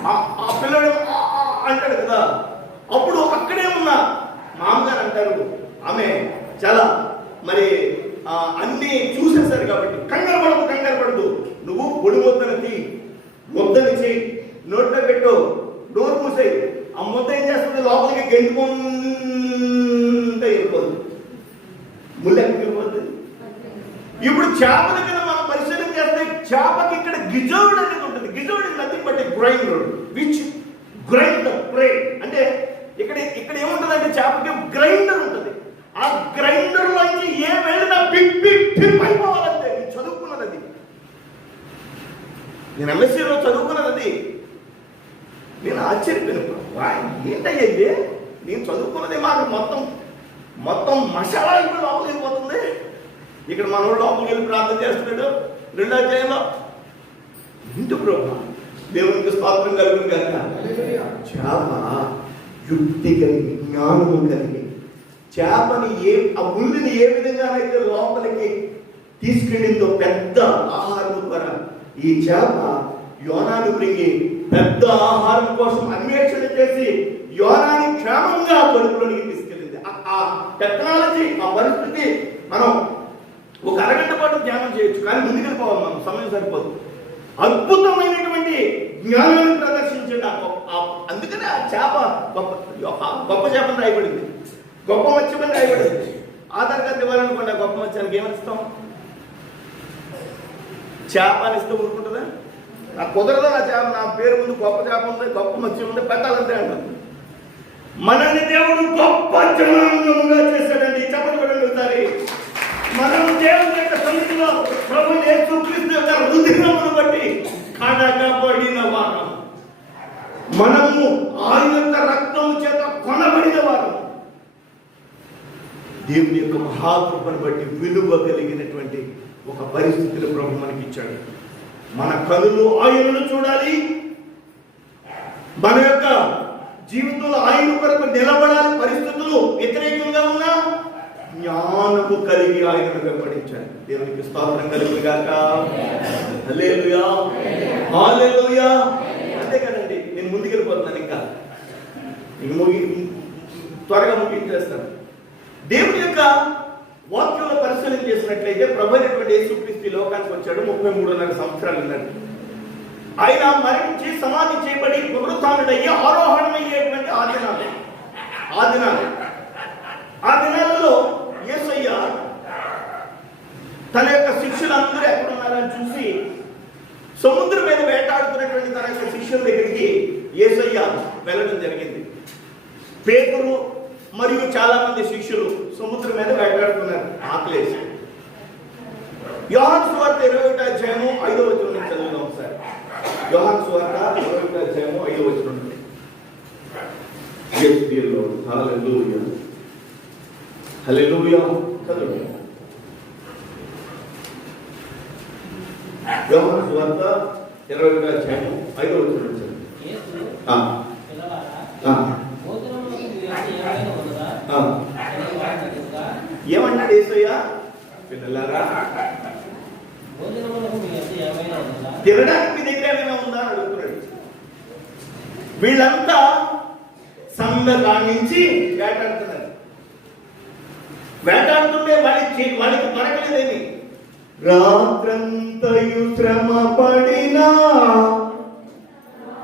ఆ పిల్లడు అంటాడు కదా. అప్పుడు అక్కడే ఉన్న మామగారు అంటారు, ఆమె చాలా మరి అన్ని చూసేశారు కాబట్టి, కంగారు పడదు, నువ్వు పొడి ముద్దని చెయ్యి, నోట్లో పెట్టు, డోర్ మూసేయి. ఆ ముద్ద ఏం చేస్తుంది, లోపలికి గెంటుకుంటే వెళ్ళిపోదు, ముళ్ళకి వెళ్ళిపోతుంది. ఇప్పుడు చేపల కింద మనం పరిశీలన చేస్తే చేపకి ఇక్కడ గిజోడ్ అనేది ఉంటుంది. గిజోడ్ is nothing but a grinder which grind the prey. అంటే ఇక్కడ ఏముంటుందంటే చేపకి గ్రైండర్ ఉంటుంది. ఆ గ్రైండర్ లోంచి ఏ వెళ్ళినా పిప్ అయిపోవాలంటే. నేను చదువుకున్నది అది, నేను ఎంఎస్సీలో చదువుకున్నది అది. నేను ఆశ్చర్యపోయాను, ఏంటయ్యే నేను చదువుకున్నది మాకు మొత్తం మసాలా ఇప్పుడు లోపలికి వెళ్ళిపోతుంది. ఇక్కడ మనోడు లోపలికి వెళ్ళి ప్రార్థన చేస్తున్నాడు 2వ అధ్యాయంలో. ఇంటి బ్రహ్మ దేవునికి స్తోత్రం కలుగును కనుక చేప యుక్తి కలిగి, జ్ఞానము కలిగి, చేపని ఆ ముళ్ళని ఏ విధంగానైతే లోపలికి తీసుకెళ్ళిందో పెద్ద ఆహారం ద్వారా, ఈ చేప యోనాను బ్రింగి పెద్ద ఆహారం కోసం అన్వేషణ చేసి యోనాని క్షేమంగా కడుపులోనికి తీసుకెళ్ళింది. ఆ టెక్నాలజీ, ఆ పరిస్థితి మనం ఒక అరగంట పాటు ధ్యానం చేయొచ్చు, కానీ ముందుకెళ్ళిపోవాలి, మనం సమయం సరిపోదు. అద్భుతమైనటువంటి జ్ఞానాన్ని ప్రదర్శించండి. అందుకనే ఆ చేప గొప్ప చేపని రాయబడింది, గొప్ప మత్స్యమని రాయబడింది. ఆధార్ కార్డు ఇవ్వాలనుకోండి, గొప్ప మత్స్యానికి ఏమనిస్తాం? చేప అనిస్తే ఊరుకుంటుందా? నాకు కుదరదా, నా చేప, నా పేరు ముందు గొప్ప చేప ఉంది, గొప్ప మత్స్యం ఉంది, పెట్టాలంతే అంటుంది. మనల్ని దేవుడు గొప్ప జనాంగంగా చేశాడండి. చెప్పబడి ఒకసారి, మనం దేవుని యొక్క సన్నిధిలో ప్రభు యేసుక్రీస్తు యొక్క రుధిరమును బట్టి కడగబడిన వారం, మనము ఆయన యొక్క రక్తము చేత కొనబడిన వారం. దేవుని యొక్క మహాకృపను బట్టి విలువ కలిగినటువంటి ఒక పరిస్థితిని ప్రభు మనకి ఇచ్చాడు. మన కనులు ఆయనను చూడాలి, మన యొక్క జీవితంలో ఆయన కొరకు నిలబడాలి. పరిస్థితులు వ్యతిరేకంగా ఉన్నా జ్ఞానము కలిగి ఆయనను వెంబడించాలి. దేవునికి స్తోత్రం కలుగుగాక. హల్లెలూయా, హల్లెలూయా. అంతే కదండి. నేను ముందుకెళ్ళిపోతున్నాను, ఇంకా త్వరగా ముగించేస్తాను. దేవుని యొక్క వాక్యంలో పరిశీలన చేసినట్లయితే ప్రభు అయినటువంటి యేసుక్రీస్తు లోకానికి వచ్చాడు. 33.5 సంవత్సరాలు ఉన్నాడు. ఆయన మరణించి సమాధి చేయబడి పునరుత్థానుడయ్యి ఆరోహణమయ్యేటువంటి ఆ దినాలలో యేసయ్య తన యొక్క శిష్యులందరూ ఎక్కడున్నారని చూసి సముద్రం మీద వేటాడుతున్నటువంటి తన యొక్క శిష్యుల దగ్గరికి యేసయ్య వెళ్ళడం జరిగింది. పేతురు మరియు చాలా మంది శిష్యులు సముద్రం మీద వేటాడుతున్నారు, ఆకలేసి. యోహాను సువార్త 21వ అధ్యాయము 5వ వచనం నుంచి చదువుదాం ఒకసారి. యోహాను సువార్త 21వ అధ్యాయము 5వ వచనం నుండి. yes dear Lord, hallelujah, hallelujah. చదువు. యోహాను సువార్త 21వ అధ్యాయము 5వ వచనం నుంచి. ఏమన్నాడు యేసయ్య? పిల్లలారా, తినడానికి మీ దగ్గర ఏమైనా ఉందా అని అడుగుతున్నాడు. వీళ్ళంతా సందకాడి నుంచి వేటాడుతుంటే వాళ్ళకి దొరకలేదేమి. రాత్రంతయు శ్రమ పడినా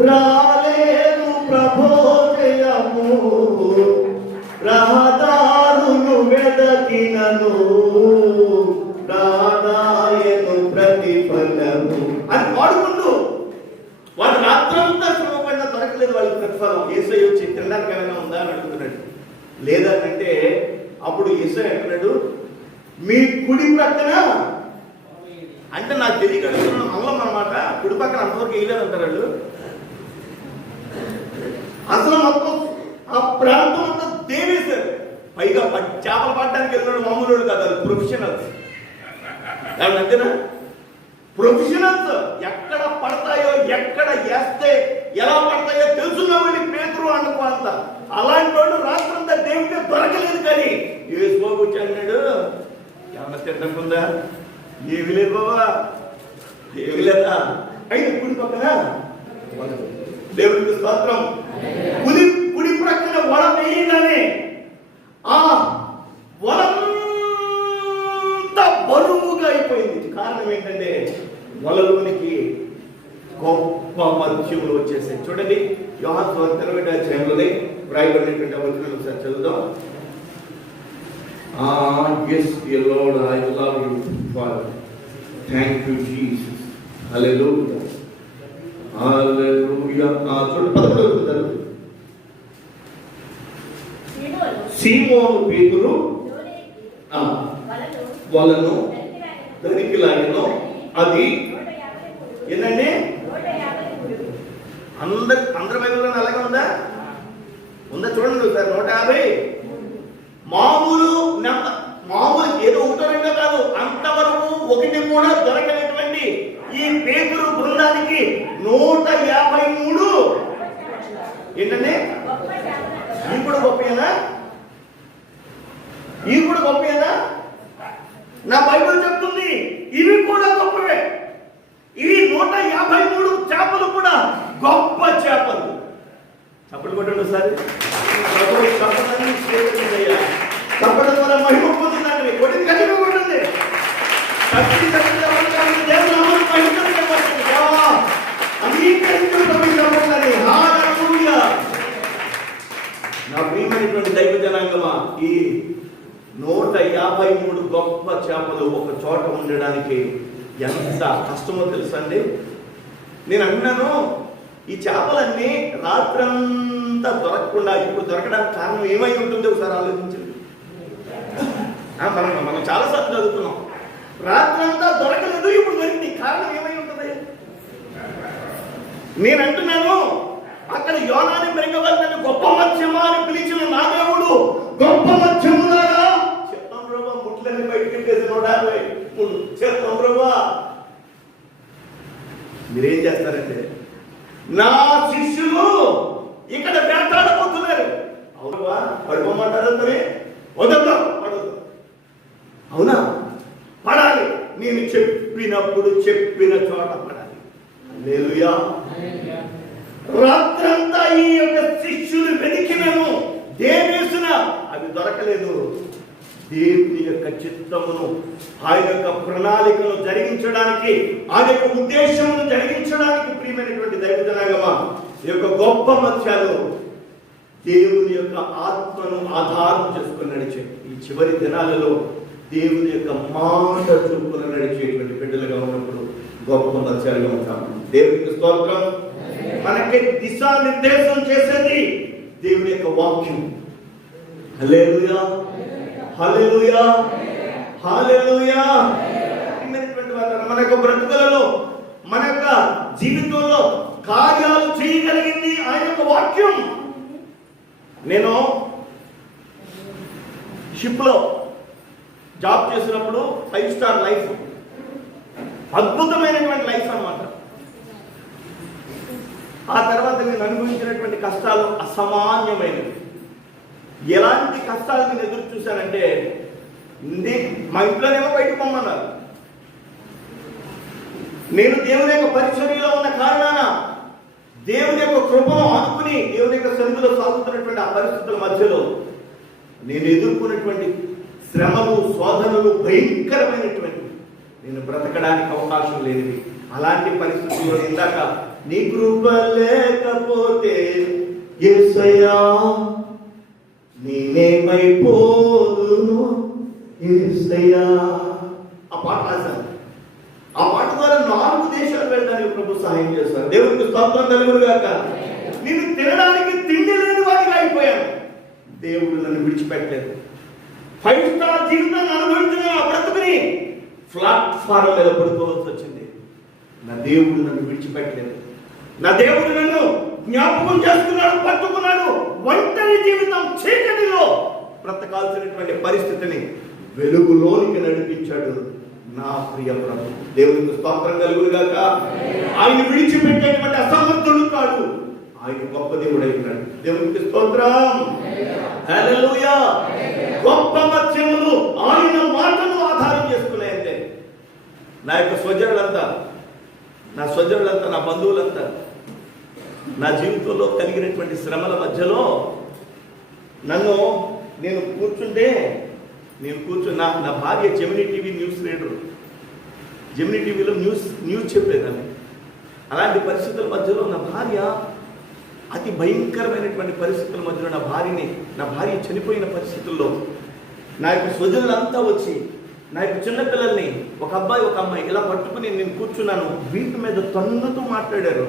రాలేదు ప్రభోజయము, రహదారును వెదకినను రాదాయను ప్రతిఫలము అని పాడుకుంటూ వాళ్ళు రాత్రంతా శ్రమపడినా దొరకలేదు వాళ్ళకి ప్రతిఫలం. యేసయ్య వచ్చి తినడానికి ఏమైనా ఉందా అని అడుగుతున్నాడు. లేదంటే అప్పుడు యేసయ్య అంటున్నాడు, మీ కుడి ప్రక్కన, అంటే నాకు తెలియక అడుగుతున్నాను, అల్లం అన్నమాట, కుడి పక్కన అంతవరకు వేయలేదంటారు వాళ్ళు. అసలు మొత్తం ఆ ప్రాంతం అంతా దేవేశారు. పైగా చేపలు పట్టడానికి కలిగిన మామూలు కాదు, ప్రొఫెషనల్స్. అంతేనా? ప్రొఫెషనల్స్. ఎక్కడ పడతాయో, ఎక్కడ వేస్తే ఎలా పడతాయో తెలుసున్నామని పేతురు అనుకో అంత. అలాంటి వాడు రాత్రంతా దేవుడికి దొరకలేదు. కానీ యేసుబాబు వచ్చి అన్నాడు, ఏమన్నా తిట్టకుందా? ఏమి లేదు బాబా, ఏమి లేదా. అయితే కుడి పక్కన దేవుడికి స్తోత్రం. కుడి ప్రక్కన వల వేయగానే ఆ వలంతా బరువుగా అయిపోయింది. కారణం ఏంటంటే వలలోనికి గొప్ప మత్స్యములు వచ్చేసాయి. చూడండి, యోహాను సువార్త 20వ అధ్యాయంలోనే వ్రాయబడినటువంటి వచనాలు ఒకసారి చదువుదాం. Yes, dear Lord, I love you, Father. Thank you, Jesus. Hallelujah. Hallelujah. చూడండి 11వ వచనం. సీమోను పేతురు వలను దానికి లాగను. అది ఏంటండి? అందరి బైబిల్లో అలాగే ఉందా? చూడండి సార్. 150 మామూలు ఏదో ఒకటో రెండో కాదు, అంతవరకు ఒకటి కూడా దొరకనటువంటి ఈ పేతురు బృందానికి 153 ఏంటండి? ఈ కూడా గొప్పేనా? నా బైబిల్ చెప్తుంది ఇవి కూడా గొప్పవే. ఇవి 153 చేపలు కూడా గొప్ప చేపలు. చప్పట్లు కొట్టండి సార్. చప్పడం వల్ల మహిమ పొందుతాండి. కొట్టింది గట్టిగా కొట్టండి. నా ప్రియమైనటువంటి దైవ జనాంగమా, ఈ 153 గొప్ప చేపలు ఒక చోట ఉండడానికి ఎంత కష్టమో తెలుసా అండి? నేను అన్నాను, ఈ చేపలన్నీ రాత్రంతా దొరకకుండా ఇప్పుడు దొరకడానికి కారణం ఏమై ఉంటుందో ఒకసారి ఆలోచించండి. మనం చాలాసార్లు చదువుతున్నాం, రాత్రంతా దొరకలేదు, ఇప్పుడు దొరికింది. కారణం ఏమై ఉంటుంది? నేను అంటున్నాను, అక్కడ యోనాని మృగవల్లని గొప్ప మత్స్యమా అని పిలిచిన నా దేవుడు గొప్ప మత్స్యములారా చెప్తాం ప్రభా, ముట్లని బయటకి 153 చెప్తాం ప్రభా. మీరేం చేస్తారంటే, నా శిష్యులు ఇక్కడ వేటాడబోతున్నారు. అవునా? పడిపోమంటారు అంతనే? వదద్దాం, పడద్దు. అవునా? పడాలి. నేను చెప్పినప్పుడు చెప్పిన చోట పడాలి. హల్లెలూయా. రాత్రంతా ఈ యొక్క శిష్యులు వెతికినను దేవేసిన అవి దొరకలేదు. దేవుని యొక్క చిత్తమును, ఆయన యొక్క ప్రణాళికను జరిగించడానికి, ఆయన యొక్క ఉద్దేశమును జరిగించడానికి ప్రియమైనటువంటి దైవజనాంగమా, ఈ యొక్క గొప్ప మత్స్యాలు దేవుని యొక్క ఆత్మను ఆధారం చేసుకుని నడిచే ఈ చివరి దినాలలో దేవుని యొక్క మాట చూపున నడిచేటువంటి బిడ్డలుగా ఉన్నప్పుడు గొప్ప మత్స్యాలుగా ఉంటాము. దేవునికి స్తోత్రం. మనకి దిశానిర్దేశం చేసేది దేవుని యొక్క వాక్యం. హల్లెలూయా, హల్లెలూయా, హల్లెలూయా. మన యొక్క బ్రతుకులలో, మన యొక్క జీవితంలో కార్యాలు చేయగలిగింది ఆయన యొక్క వాక్యం. నేను షిప్లో జాబ్ చేసినప్పుడు 5 స్టార్ లైఫ్, అద్భుతమైనటువంటి లైఫ్ అన్నమాట. ఆ తర్వాత నేను అనుభవించినటువంటి కష్టాలు అసామాన్యమైనవి. ఎలాంటి కష్టాలు నేను ఎదురు చూశానంటే, మా ఇంట్లోనేమో బయటకు పొమ్మన్నారు. నేను దేవుని యొక్క పరిచర్యలో ఉన్న కారణాన దేవుని యొక్క కృపను అనుకుని దేవుని యొక్క సన్నిధిలో సాగుతున్నటువంటి ఆ పరిస్థితుల మధ్యలో నేను ఎదుర్కొన్నటువంటి శ్రమలు, శోధనలు భయంకరమైనటువంటి, నేను బ్రతకడానికి అవకాశం లేనివి. అలాంటి పరిస్థితుల్లో ఇందాక నీ కృప లేకపోతే యేసయ్యా నేనేమైపోదును యేసయ్యా, ఆ పాట రాశాను. ఆ పాట ద్వారా 4 దేశాలు వెళ్ళడానికి ప్రభు సహాయం చేశారు. దేవునికి స్తోత్రం కలుగునుగాక. నేను తినడానికి తిండి లేని వాడిగా అయిపోయాను. దేవుడు నన్ను విడిచిపెట్టలేదు. 5 స్టార్ జీవితాన్ని అనుభవించిన ఆ బ్రతుకుని ప్లాట్ఫారం మీద పడుకోవాల్సి వచ్చింది. నా దేవుడు నన్ను విడిచిపెట్టలేదు. నా దేవుడు నన్ను జ్ఞాపకం చేసుకున్నాడు, పట్టుకున్నాడు. ఒంటరి జీవితం చీకటిలో బ్రతకాల్సినటువంటి పరిస్థితిని వెలుగులోనికి నడిపించాడు నా ప్రియ ప్రభు. దేవునికి స్తోత్రం కలుగును గాక. ఆయన విడిచిపెట్టేటువంటి అసమర్థుడు కాడు, ఆయన గొప్ప దేవుడు అయినాడు. దేవునికి స్తోత్రం. హల్లెలూయా. గొప్ప మత్స్యములు ఆయన మాటను ఆధారం చేసుకున్నాయంటే నా యొక్క స్వజనులంతా, నా బంధువులంతా, నా జీవితంలో కలిగినటువంటి శ్రమల మధ్యలో నేను కూర్చుంటే నా భార్య Gemini TV news reader, Gemini టీవీలో న్యూస్ చెప్పేదాన్ని. అలాంటి పరిస్థితుల మధ్యలో నా భార్య, అతి భయంకరమైనటువంటి పరిస్థితుల మధ్యలో నా భార్య చనిపోయిన పరిస్థితుల్లో నా యొక్క స్వజనులంతా వచ్చి నా యొక్క చిన్నపిల్లల్ని, ఒక అబ్బాయి ఒక అమ్మాయి ఇలా పట్టుకుని నేను కూర్చున్నాను, వీటి మీద తన్నుతూ మాట్లాడారు.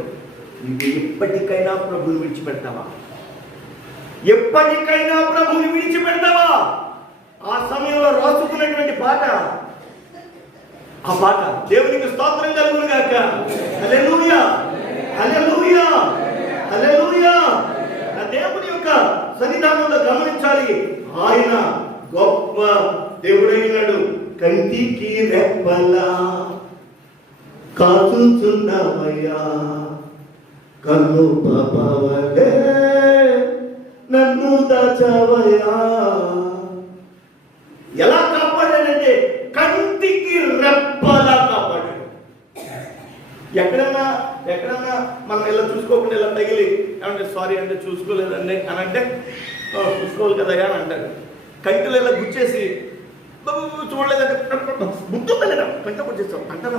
నువ్వు ఎప్పటికైనా ప్రభువుని విడిచిపెడతావా? ఎప్పటికైనా ప్రభువుని విడిచిపెడతావా? ఆ సమయంలో రాసుకున్నటువంటి పాట, ఆ పాట దేవునికి స్తోత్రం కలుగును గాక. హల్లెలూయా, హల్లెలూయా, హల్లెలూయా. నా దేవుని యొక్క సన్నిధానంలో గమనించాలి, ఆయన గొప్ప దేవుడైనాడు. కంటికి రెప్పలా కాచుచున్నవయ్యా, కన్ను పాపవలే నన్ను దాచవయ్యా. ఎలా కాపాడాడంటే కంటికి రెప్పలా కాపాడాడు. ఎక్కడన్నా మనం ఇలా చూసుకోకుండా ఇలా తగిలి ఏమంటే సారీ అంటే చూసుకోలేదండి అని అంటే చూసుకోవాలి కదా అని అంటారు. కంటిలో ఇలా గుచ్చేసి చూడలేదంటే బుద్ధి లేదా కంట గుచ్చేస్తాం అంటారు.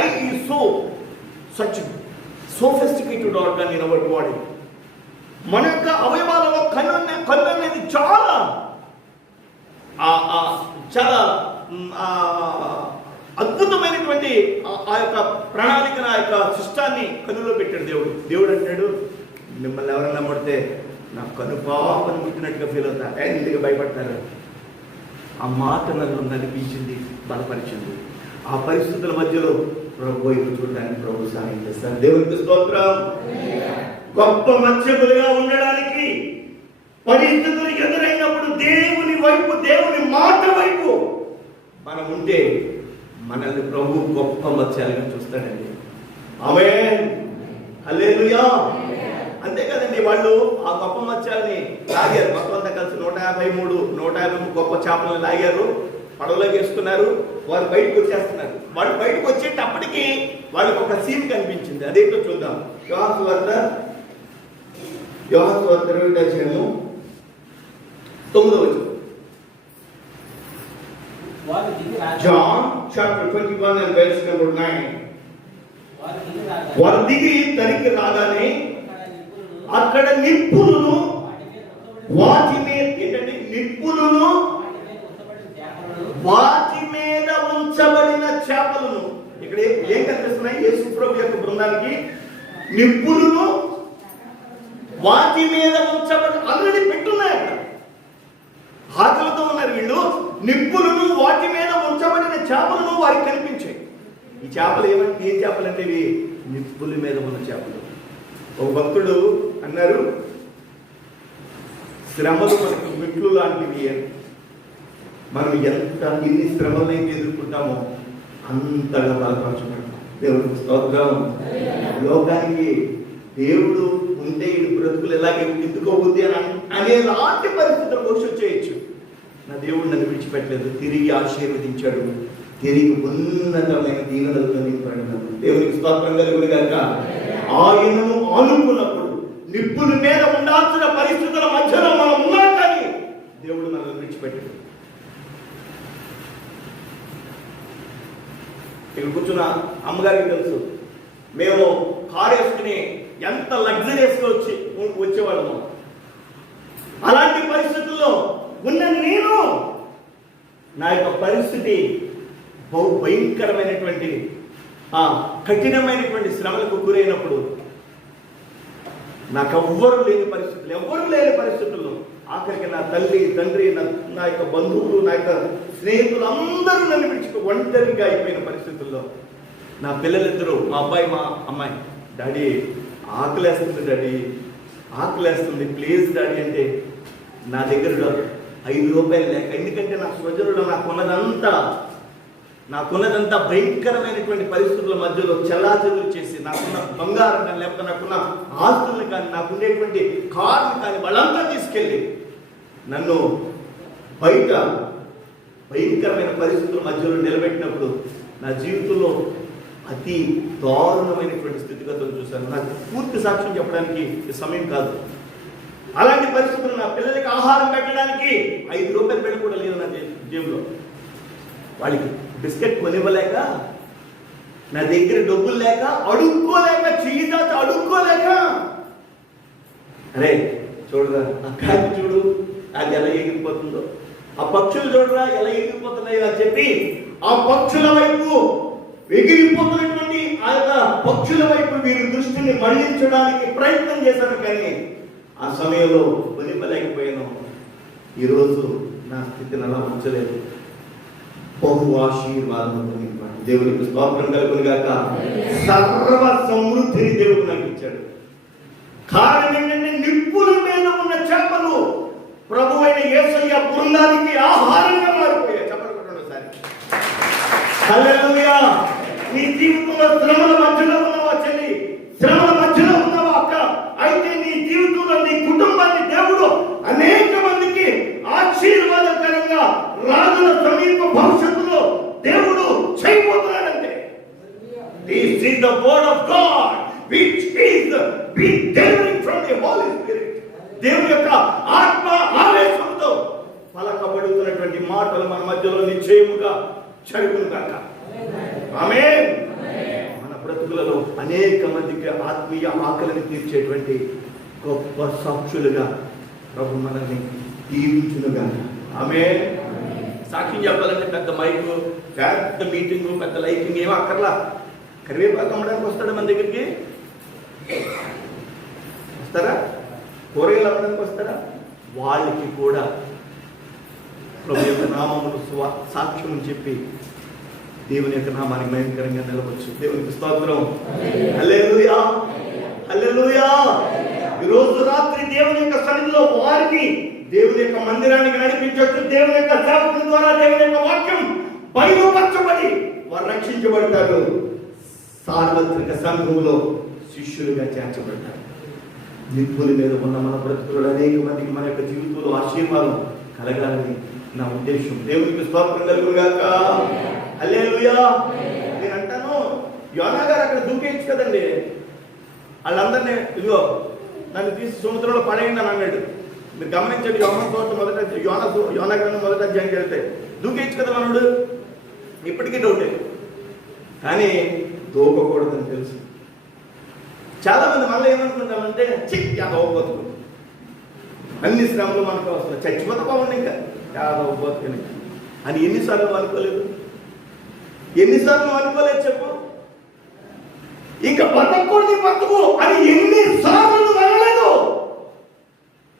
I is such sophisticated organ in our body. మన యొక్క అవయవాలలో కన్ను అనేది చాలా అద్భుతమైనటువంటి ఆ యొక్క ప్రణాళికను, ఆ యొక్క సిస్టాన్ని కన్నులో పెట్టాడు దేవుడు. దేవుడు అంటాడు, మిమ్మల్ని ఎవరైనా నమ్మడితే నా కను పాపను ముట్టినట్టుగా ఫీల్ అవుతా, ఎందుకు భయపడతారు? ఆ మాట నన్ను నడిపించింది, బలపరిచింది. ఆ పరిస్థితుల మధ్యలో ప్రభు వైపు చూడడానికి ప్రభు సహాయం చేస్తాను. దేవునికి స్తోత్రం. గొప్ప మత్స్యకులుగా ఉండడానికి పరిస్థితులు ఎదురైనప్పుడు దేవుని వైపు, దేవుని మాట వైపు మనం ఉంటే మనల్ని ప్రభు గొప్ప మత్స్యాలుగా చూస్తాడండి. ఆమేన్, హల్లెలూయా. అంతే కదండి, వాళ్ళు ఆ గొప్ప మత్స్యాలని లాగారు. మొత్తం అంతా కలిసి 153 గొప్ప చేపలను లాగారు, పడవలోకి వేసుకున్నారు. వారు బయటకు వచ్చేస్తున్నారు. వాళ్ళు బయటకు వచ్చేటప్పటికి వాళ్ళకి ఒక సీన్ కనిపించింది. అదేంటో చూద్దాం. యోహాను సువార్త 20:9. John chapter 21 and verse number 9. వారు దిగి తరికి రాగానే అక్కడ నిప్పులను, వాటి మీద ఏంటంటే నిప్పులను, వాటి మీద ఉంచబడిన చేపలను. ఇక్కడ ఏం కనిపిస్తున్నాయి? యేసు ప్రభు యొక్క బృందానికి నిప్పులను, వాటి మీద ఉంచబడి ఆల్రెడీ పెట్టున్నాయి. అక్కడ ఆకలితో ఉన్నారు వీళ్ళు. నిప్పులను, వాటి మీద ఉంచబడిన చేపలను వారికి కనిపించాయి. ఈ చేపలు ఏం చేపలు అంటే ఇవి నిప్పుల మీద ఉన్న చేపలు. ఒక భక్తుడు అన్నారు, శ్రమలు మనకు మెట్లు లాంటివి అని. మనం ఎన్ని శ్రమలైతే ఎదుర్కొంటామో అంతగా బలపరచబడతాం. దేవుడికి స్తోత్రం. లోకానికి దేవుడు ఉంటే ఈ బ్రతుకులు ఎలాగే ఎత్తుకోబుద్ది అని అనేలాంటి పరిస్థితులు వచ్చేయచ్చు. నా దేవుడు నన్ను విడిచిపెట్టలేదు, తిరిగి ఆశీర్వదించాడు, తిరిగి ఉన్నతమైన దీవెనలతో నింపాడు. దేవునికి స్తోత్రం కలుగును గాక. ఆయనను ఆనుకున్నప్పుడు నిప్పుల మీద ఉండాల్సిన పరిస్థితుల మధ్యలో మనం ఉన్నాం, కానీ దేవుడు మనల్ని విడిచిపెట్టాడు. ఇక్కడ కూర్చున్న అమ్మగారికి తెలుసు, మేము కారు వేసుకుని ఎంత లగ్జరియస్గా వచ్చేవాళ్ళము. అలాంటి పరిస్థితుల్లో ఉన్న నేను, నా యొక్క పరిస్థితి బహు భయంకరమైనటువంటి కఠినమైనటువంటి శ్రమలకు గురైనప్పుడు నాకు ఎవ్వరు లేని పరిస్థితుల్లో ఆఖరికి నా తల్లి, తండ్రి, నా యొక్క బంధువులు, నా యొక్క స్నేహితులు అందరూ నన్ను ఒంటరిగా అయిపోయిన పరిస్థితుల్లో నా పిల్లలిద్దరూ, మా అబ్బాయి మా అమ్మాయి, డాడీ ఆకలేస్తుంది, డాడీ ఆకలేస్తుంది, ప్లీజ్ డాడీ అంటే నా దగ్గర ₹5 లేక. ఎందుకంటే నా స్వజనుడు నాకున్నదంతా భయంకరమైనటువంటి పరిస్థితుల మధ్యలో చెల్లాచెదురు చేసి, నాకున్న బంగారం కానీ, లేకపోతే నాకున్న ఆస్తులను కానీ, నాకుండేటువంటి కార్లు కానీ వాళ్ళంతా తీసుకెళ్ళి నన్ను బయట భయంకరమైన పరిస్థితుల మధ్యలో నిలబెట్టినప్పుడు నా జీవితంలో అతి దారుణమైనటువంటి స్థితిగతులు చూశాను. నాకు పూర్తి సాక్ష్యం చెప్పడానికి సమయం కాదు. అలాంటి పరిస్థితులు, నా పిల్లలకి ఆహారం పెట్టడానికి ₹5 బిడ్డ కూడా లేదు నా జేబులో. వాళ్ళకి బిస్కెట్ కొనివ్వలేక, నా దగ్గర డబ్బులు లేక, అడుక్కోలేక, చెయ్యిదాచి అడుక్కోలేక, అరే చూడరా ఆ కాకి చూడు అది ఎలా ఎగిరిపోతుందో, ఆ పక్షులు చూడరా ఎలా ఎగిరిపోతున్నాయో అని చెప్పి ఆ పక్షుల వైపు, ఎగిరిపోతున్నటువంటి ఆ యొక్క పక్షుల వైపు వీరి దృష్టిని మళ్లించడానికి ప్రయత్నం చేశాను. కానీ ఆ సమయంలో కొనివ్వలేకపోయాను. ఈరోజు నా స్థితిని అలా ఉంచలేదు. బహు ఆశీర్వాదం దేవునికి స్తోత్రం కలుగును గాక. సర్వ సమృద్ధిని దేవుడు నాకు ఇచ్చాడు. కారణం ఏంటంటే నిప్పుల మీద ఉన్న చేపలు ప్రభు అయిన యేసయ్య బృందానికి ఆహారంగా మారిపోయాయి. చెప్పండి ఒకసారి హల్లెలూయా. నీ జీవితంలో శ్రమల మధ్యలో ఉన్నావా చెల్లి, శ్రమల మధ్యలో ఉన్నావా అక్క, అయితే నీ జీవితంలో నీ కుటుంబాన్ని దేవుడు అనేక మందికి ఆశీర్వాదకరంగా రాజుల సమీప భవిష్యత్తులో దేవుడు చేయబోతున్నాడంటే, this is the word of God which is being delivered from the Holy Spirit. దేవుని యొక్క ఆత్మ ఆవేశంతో పలకబడుతున్నటువంటి మాటలు మన మధ్యలో నిశ్చయముగా జరుగును గాక. ఆమేన్. మన బ్రతుకులలో అనేక మందికి ఆత్మీయ ఆకలిని తీర్చేటువంటి గొప్ప సాక్షులుగా ప్రభు మనల్ని దీవించునుగా. ఆమేన్. సాక్ష్యం చెప్పాలంటే పెద్ద మైకు, పెద్ద మీటింగు, పెద్ద లైటింగ్ ఏమో అక్కర్లా. కరివేపాకు అమ్మడానికి వస్తాడా మన దగ్గరికి? వస్తారా? కూరగాయలు అమ్మడానికి వస్తారా? వాళ్ళకి కూడా ప్రభు యొక్క నామమును సాక్ష్యం చెప్పి దేవుని యొక్క నామానికి భయంకరంగా నిలవచ్చు. దేవునికి స్తోత్రం. హల్లెలూయా, హల్లెలూయా. ఈరోజు రాత్రి దేవుని యొక్క సన్నిధిలో వారిని దేవుని యొక్క మందిరానికి నడిపించవచ్చు. దేవుని యొక్క సేవకుల ద్వారా దేవుని యొక్క వాక్యం బయలుపరచబడి వారు రక్షించబడతారు. సార్వత్రిక సంఘంలో శిష్యులుగా చేర్చబడతారు. నిప్పుల మీద ఉన్న మన బ్రతుకులు అనేక మందికి మన యొక్క జీవితంలో ఆశీర్వాదం కలగాలని నా ఉద్దేశం. దేవునికి స్తోత్రం కలుగును గాక. హల్లెలూయా. నేను అంటాను, యోనా గారు అక్కడ దూకేయచ్చు కదండి. వాళ్ళందరినీ ఇదిగో నన్ను తీసి సముద్రంలో పడేయండి అని అన్నాడు. మీరు గమనించండి, యోనా గ్రంథం మొదట అధ్యాయం వెళ్తే దూకేయచ్చు కదా మనడు. ఇప్పటికీ డౌటే, కానీ దూకకూడదని తెలుసు. చాలా మంది మళ్ళీ ఏమనుకుంటామంటే యాదవబోతుకు అన్ని శ్రమలు మనకు వస్తున్నాయి, చచ్చిపోతా బాగుంది ఇంకా యాదవబోతుకని అని ఎన్నిసార్లు అనుకోలేదు? ఎన్నిసార్లు అనుకోలేదు చెప్పు? ఇంకా బతకూడదు బతుకు అని ఎన్నిసార్లు అనలేదు?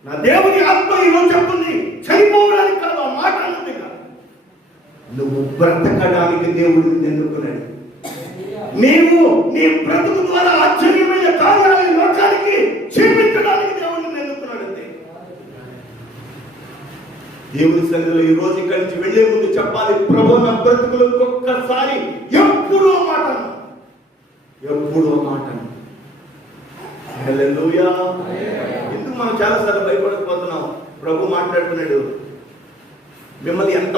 నా దేవుని ఆత్మ ఈరోజు చెప్తుంది, చనిపోవడానికి కాదు ఆ మాట అన్నది కాదు, నువ్వు బ్రతకడానికి దేవుడు ఎన్నుకున్నాడు. నీవు నీ బ్రతుకు ద్వారా ఆశ్చర్యమైన కార్యాలను లోకానికి చూపించడానికి దేవుడిని ఎన్నుకున్నాడు. అంతే. దేవుని సన్నిధిలో ఈ రోజు ఇక్కడి నుంచి వెళ్లే ముందు చెప్పాలి, ప్రభు నా బ్రతుకులు ఒక్కసారి ఎప్పుడూ మాటను, ఎప్పుడూ మాటను. హల్లెలూయా. ఎందుకు మనం చాలాసార్లు భయపడకపోతున్నాం? ప్రభు మాట్లాడుతున్నాడు. మిమ్మల్ని ఎంత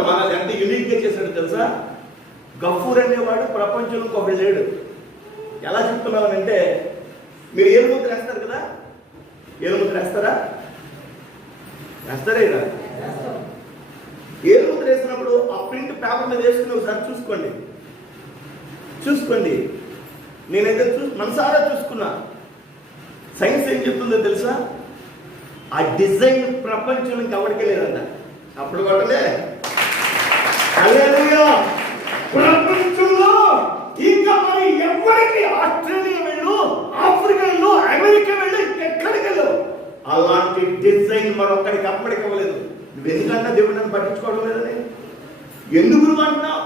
యూనిక్ గా చేశాడు తెలుసా? గఫూర్ అనేవాడు ప్రపంచంలో ఒకడు లేడు. ఎలా చెప్తున్నామనంటే, మీరు ఏలు ముద్ర వేస్తారు కదా, ఏలు ముద్ర వేస్తారా? వేస్తారా? ఇలా ఏలు ముద్ర వేసినప్పుడు ఆ ప్రింట్ పేపర్ మీద వేసుకుని ఒకసారి చూసుకోండి. నేనైతే మనసారా చూసుకున్నా. సైన్స్ ఏం చెప్తుందో తెలుసా? ఆ డిజైన్ ప్రపంచం ఎవరికే లేదంట. అప్పుడు కొట్టలే. హల్లెలూయా. ప్రపంచంలో ఇంకా మరి ఎవరికి, ఆస్ట్రేలియా వెళ్ళు, ఆఫ్రికా వెళ్ళు, అమెరికా వెళ్ళు, ఎక్కడికి వెళ్ళు, అలాంటి డిజైన్ మరొక్కడికి అప్పటికి ఇవ్వలేదు. నువ్వు ఎందుకంటే దేవుడు నన్ను పట్టించుకోవడం లేదని ఎందుకు అంటున్నావు?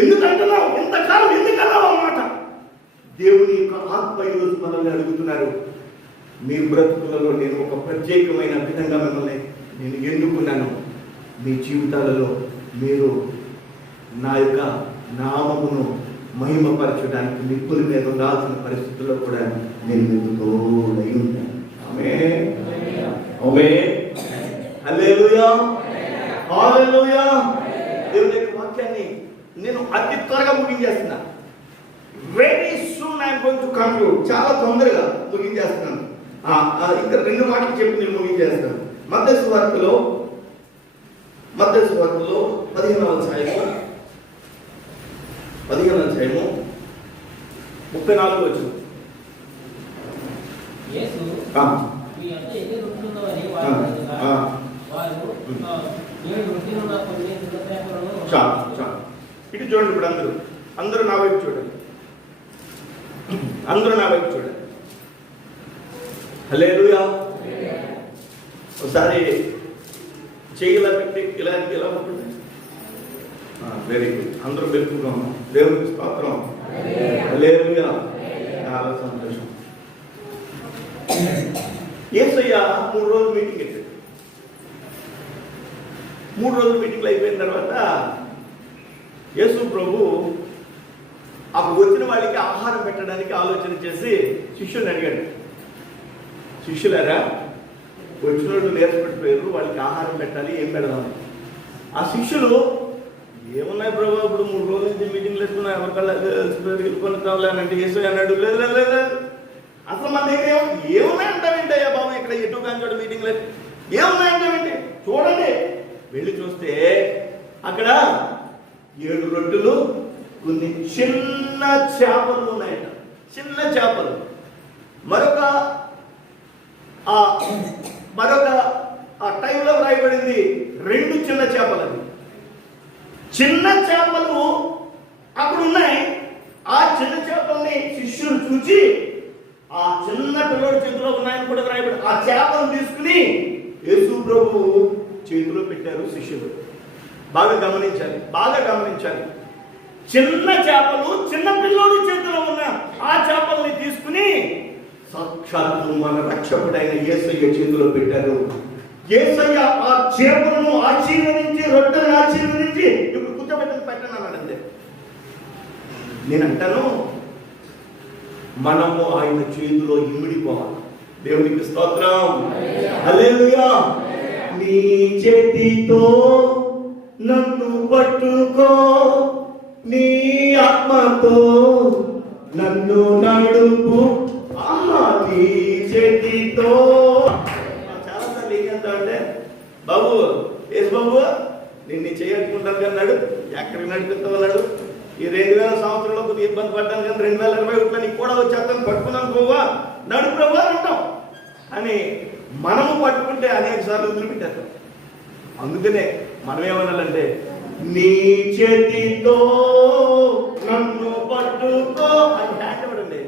ఎందుకంటున్నావు? ఇంతకాలం ఎందుకన్నావు అన్నమాట. దేవుని యొక్క ఆత్మ ఈరోజు మనల్ని అడుగుతున్నారు, మీ బ్రతుకులలో నేను ఒక ప్రత్యేకమైన విధంగా మిమ్మల్ని నేను ఎన్నుకున్నాను. మీ జీవితాలలో మీరు నా యొక్క నామమును మహిమపరచడానికి నిప్పుల మీద ఉండాల్సిన పరిస్థితుల్లో కూడా నేను మీకు తోడై ఉంటాను. ఆమేన్, ఆమేన్, హల్లెలూయా, హల్లెలూయా. దేవుని యొక్క వాక్యాన్ని నేను అతి త్వరగా ముగించేస్తున్నా. Very soon I'm going to conclude. చాలా తొందరగా ముగించేస్తున్నాను. ఇంకా 2 మాటలు చెప్పి నేను ముగించేస్తాను. మత్తయి సువార్తలో 15వ అధ్యాయము 34వ వచనం. ఇటు చూడండి. ఇప్పుడు అందరూ నా వైపు చూడండి. హల్లెలూయా. ఒకసారి చేయలా పెట్టి ఇలా ఉంటుంది. Very good. అందరూ పెట్టుకుంటాం. దేవునికి స్తోత్రం. హల్లెలూయా. చాలా సంతోషం. యేసయ్య 3 రోజులు మీటింగ్ పెట్టాడు. 3 రోజులు మీటింగ్లు అయిపోయిన తర్వాత యేసు ప్రభు అప్పుడు వచ్చిన వాళ్ళకి ఆహారం పెట్టడానికి ఆలోచన చేసి శిష్యుని అడిగాడు, శిష్యులారా, వచ్చిన వాళ్ళు నేర్చుపెట్టిపోయారు, వాళ్ళకి ఆహారం పెట్టాలి, ఏం పెడదాం? ఆ శిష్యులు, ఏమున్నాయి ప్రభు, ఇప్పుడు 3 రోజుల నుంచి మీటింగ్లు వేసుకున్నా ఎవరికల్లా వెళ్ళిపోయి కావాలి అని అంటే యేసు అన్నాడు, లేదు అసలు మన దగ్గర ఏమున్నాయంటావేంటయ్యా బాబు, ఇక్కడ ఎటు కానీ చోట మీటింగ్ లేదు, ఏమున్నాయంటావేంటి, చూడండి. వెళ్ళి చూస్తే అక్కడ 7 రొట్టెలు, కొన్ని చిన్న చేపలు ఉన్నాయట. చిన్న చేపలు. మరొక ఆ టైంలో రాయబడింది 2 చిన్న చేపలని. చిన్న చేపలు అక్కడ ఉన్నాయి. ఆ చిన్న చేపల్ని శిష్యులు చూచి, ఆ చిన్న పిల్లడి చేతిలో ఉన్నాయని కూడా రాయబడి, ఆ చేపలను తీసుకుని యేసు ప్రభు చేతిలో పెట్టారు శిష్యులు. బాగా గమనించాలి. చిన్న చేపలు చిన్న పిల్లోడు చేతిలో ఉన్న ఆ చేపల్ని తీసుకుని సాక్షాత్తు మన రక్షకుడైన యేసయ్య చేతిలో పెట్టారు. యేసయ్య ఆ చేపలను ఆశీర్వదించి, రొట్టెలను ఆశీర్వదించి, ఇప్పుడు పెట్టండి అన్నాడంతే. నేను అంటాను, మనము ఆయన చేతిలో ఇమిడిపోవాలి. దేవునికి స్తోత్రం. హల్లెలూయా. నీ చేతితో నన్ను పట్టుకో, నీ ఆత్మతో నన్ను నడుపు, నీ చేతితో. చాలాసార్లు ఏం చేస్తా అంటే, బాబు ఏసు బాబు నిన్ను చేయట్టుకుంటాను కానీ నడు, ఎక్కడికి నడిపిస్తావు అన్నాడు. ఈ 2000 సంవత్సరంలో కొద్దిగా ఇబ్బంది పడ్డాను కానీ 2021 నీకు కూడా వచ్చేస్తాను, పట్టుకున్నాను పోవా, నడు ప్రభు అంటాం. అని మనము పట్టుకుంటే అనేక సార్లు వదిలిపెట్టేస్తాం. అందుకనే మనం ఏమనాలంటే, నీ చేతితో నన్ను పట్టుకో అని హ్యాండ్ ఇవ్వడండి.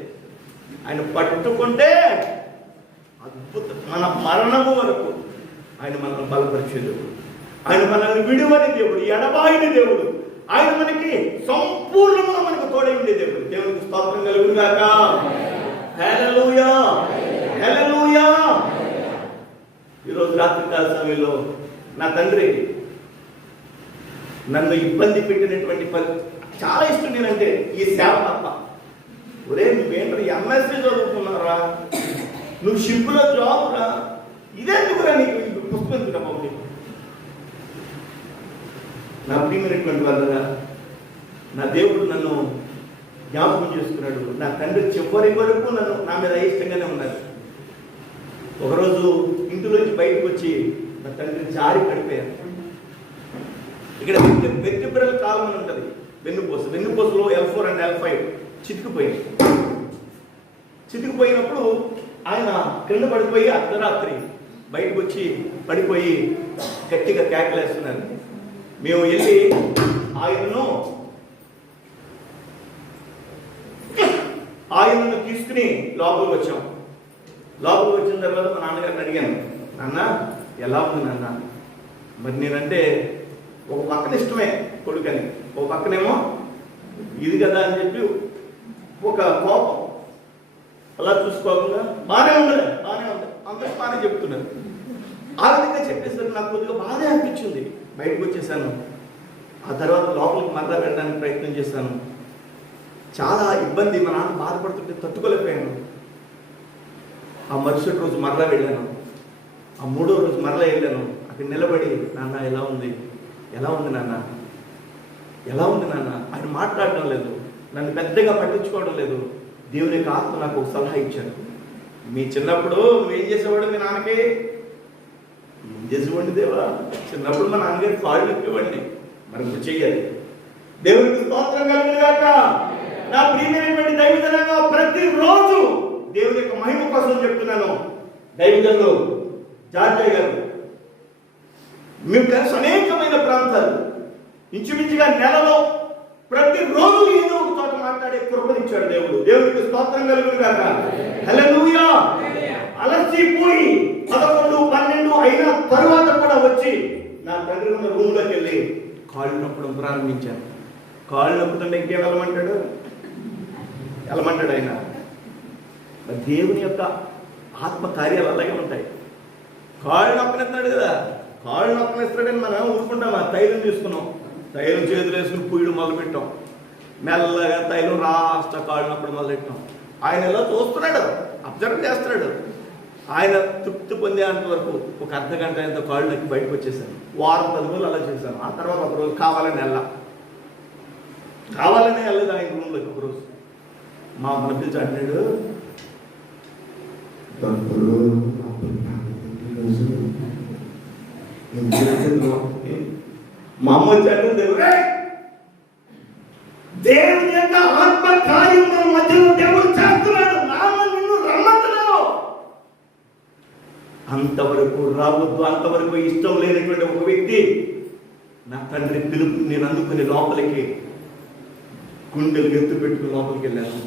ఆయన పట్టుకుంటే అద్భుతం. మన మరణము వరకు ఆయన మనల్ని బలపరిచే దేవుడు, ఆయన మనల్ని విడువని దేవుడు, ఎడబాయిని దేవుడు, ఆయన మనకి సంపూర్ణంగా మనకు తోడై ఉండే దేవుడు. దేవునికి స్తోత్రం కలుగును గాక. హల్లెలూయా, హల్లెలూయా. ఈరోజు రాత్రికాల సమయంలో నా తండ్రి నన్ను ఇబ్బంది పెట్టినటువంటి చాలా ఇష్టం నేనంటే ఈ సేవ తప్ప. ఒరే నువ్వేంటి ఎంఎస్సీ చదువుకున్నారా, నువ్వు షిప్లో జాబ్ రా, ఇదెందుకురా నీకు పుస్తకం బాబు. నా ప్రియమైనటువంటి వాళ్ళరా, నా దేవుడు నన్ను జ్ఞాపకం చేసుకున్నాడు. నా తండ్రి చివరి వరకు నా మీద అయిష్టంగానే ఉన్నారు. ఒకరోజు ఇంటిలోంచి బయటకు వచ్చి నా తండ్రి జారి పడిపోయారు. ఇక్కడ వెర్టిబ్రల్ కాలం అని ఉంటుంది, వెన్నుపూసలో L4 అండ్ L5 చితికిపోయినప్పుడు ఆయన కింద పడిపోయి అర్ధరాత్రి బయటకు వచ్చి పడిపోయి గట్టిగా కేకలేస్తున్నారు. మేము వెళ్ళి ఆయనను తీసుకుని లోపలికి వచ్చాం. లోపలికి వచ్చిన తర్వాత మా నాన్నగారిని అడిగాను, నాన్న ఎలా ఉంది నాన్న? మరి నేనంటే ఒక పక్కన ఇష్టమే కొడుకని, ఒక పక్కనేమో ఇది కదా అని చెప్పి ఒక కోపం. అలా చూసుకోకుండా బాగానే ఉంది అందరూ బాగానే చెప్తున్నారు. ఆ విధంగా చెప్పేసరికి నాకు కొద్దిగా బాధ అనిపించింది. బయటకు వచ్చేసాను. ఆ తర్వాత లోపలికి మరలా వెళ్ళడానికి ప్రయత్నం చేశాను. చాలా ఇబ్బంది, మా నాన్న బాధపడుతుంటే తట్టుకోలేకపోయాను. ఆ మరుసటి రోజు మరలా వెళ్ళాను. ఆ మూడో రోజు మరలా వెళ్ళాను. అక్కడ నిలబడి, నాన్న ఎలా ఉంది, ఎలా ఉంది నాన్న, ఎలా ఉంది నాన్న. ఆయన మాట్లాడటం లేదు, నన్ను పెద్దగా పట్టించుకోవడం లేదు. దేవుని యొక్క ఆత్మ నాకు ఒక సలహా ఇచ్చాడు. మీ చిన్నప్పుడు నువ్వేం చేసేవాడు మీ నాన్నకి? ఏం చేసేవాడిని దేవా? చిన్నప్పుడు మా నాన్నగారి కాళ్ళు ఎక్కేవాడిని, మరి ఇప్పుడు చెయ్యాలి. దేవునికి స్తోత్రం కలుగును గాక. నా ప్రియమైనటువంటి దైవజనంగా ప్రతిరోజు దేవుని యొక్క మహిమ కోసం చెప్తున్నాను. దైవజనులు జార్జయ్య గారు మేము కలిసి అనేకమైన ప్రాంతాలు, ఇంచుమించుగా నెలలో ప్రతిరోజు ఏదో ఒక చోట మాట్లాడే కృపనిచ్చాడు దేవుడు. దేవునికి స్తోత్రం కలుగును గాక. హల్లెలూయా. అలసిపోయి 11, 12 అయిన తరువాత కూడా వచ్చి నా తండ్రి ఉన్న రూమ్లోకి వెళ్ళి కాళ్ళు నొప్పడం ప్రారంభించాను. కాళ్ళు నొప్పుతుంటే ఇంకేం వెళ్ళమంటాడు? వెళ్ళమంటాడు ఆయన. దేవుని యొక్క ఆత్మ కార్యాలు అలాగే ఉంటాయి. కాళ్ళు నొక్కనిస్తున్నాడు కదా, కాళ్ళు నొక్కనిస్తాడని మనం ఊరుకుంటాం. ఆ తైలం తీసుకున్నాం, తైలం చేతులు వేసుకుని పూయడం మొదలుపెట్టాం. మెల్లగా తైలం రాష్ట కాళ్ళు నొప్పడం మొదలెట్టాం. ఆయన ఎలా చూస్తున్నాడు, అబ్జర్వ్ చేస్తున్నాడు. ఆయన తృప్తి పొందేంత వరకు ఒక అర్ధగంట అయినంత కాళ్ళు నొక్కి బయటకు వచ్చేసాను. వారం 10 రోజులు అలా చేశాను. ఆ తర్వాత ఒక రోజు కావాలని వెళ్ళలేదు ఆయన రూమ్లోకి. ఒకరోజు మా మన పిలిచి అంటాడు, మా అమ్మ వచ్చాడు, దేవుని యొక్క ఆత్మ కార్యం మన మధ్యలో దేవుడు చేస్తున్నాడు, నాన్న నిన్ను రమ్మంటున్నాను. అంతవరకు రావద్దు, అంతవరకు ఇష్టం లేనటువంటి ఒక వ్యక్తి నా తండ్రి పిలుపు నేను అందుకుని లోపలికి గుండెలు ఎత్తు పెట్టుకుని లోపలికి వెళ్ళాను.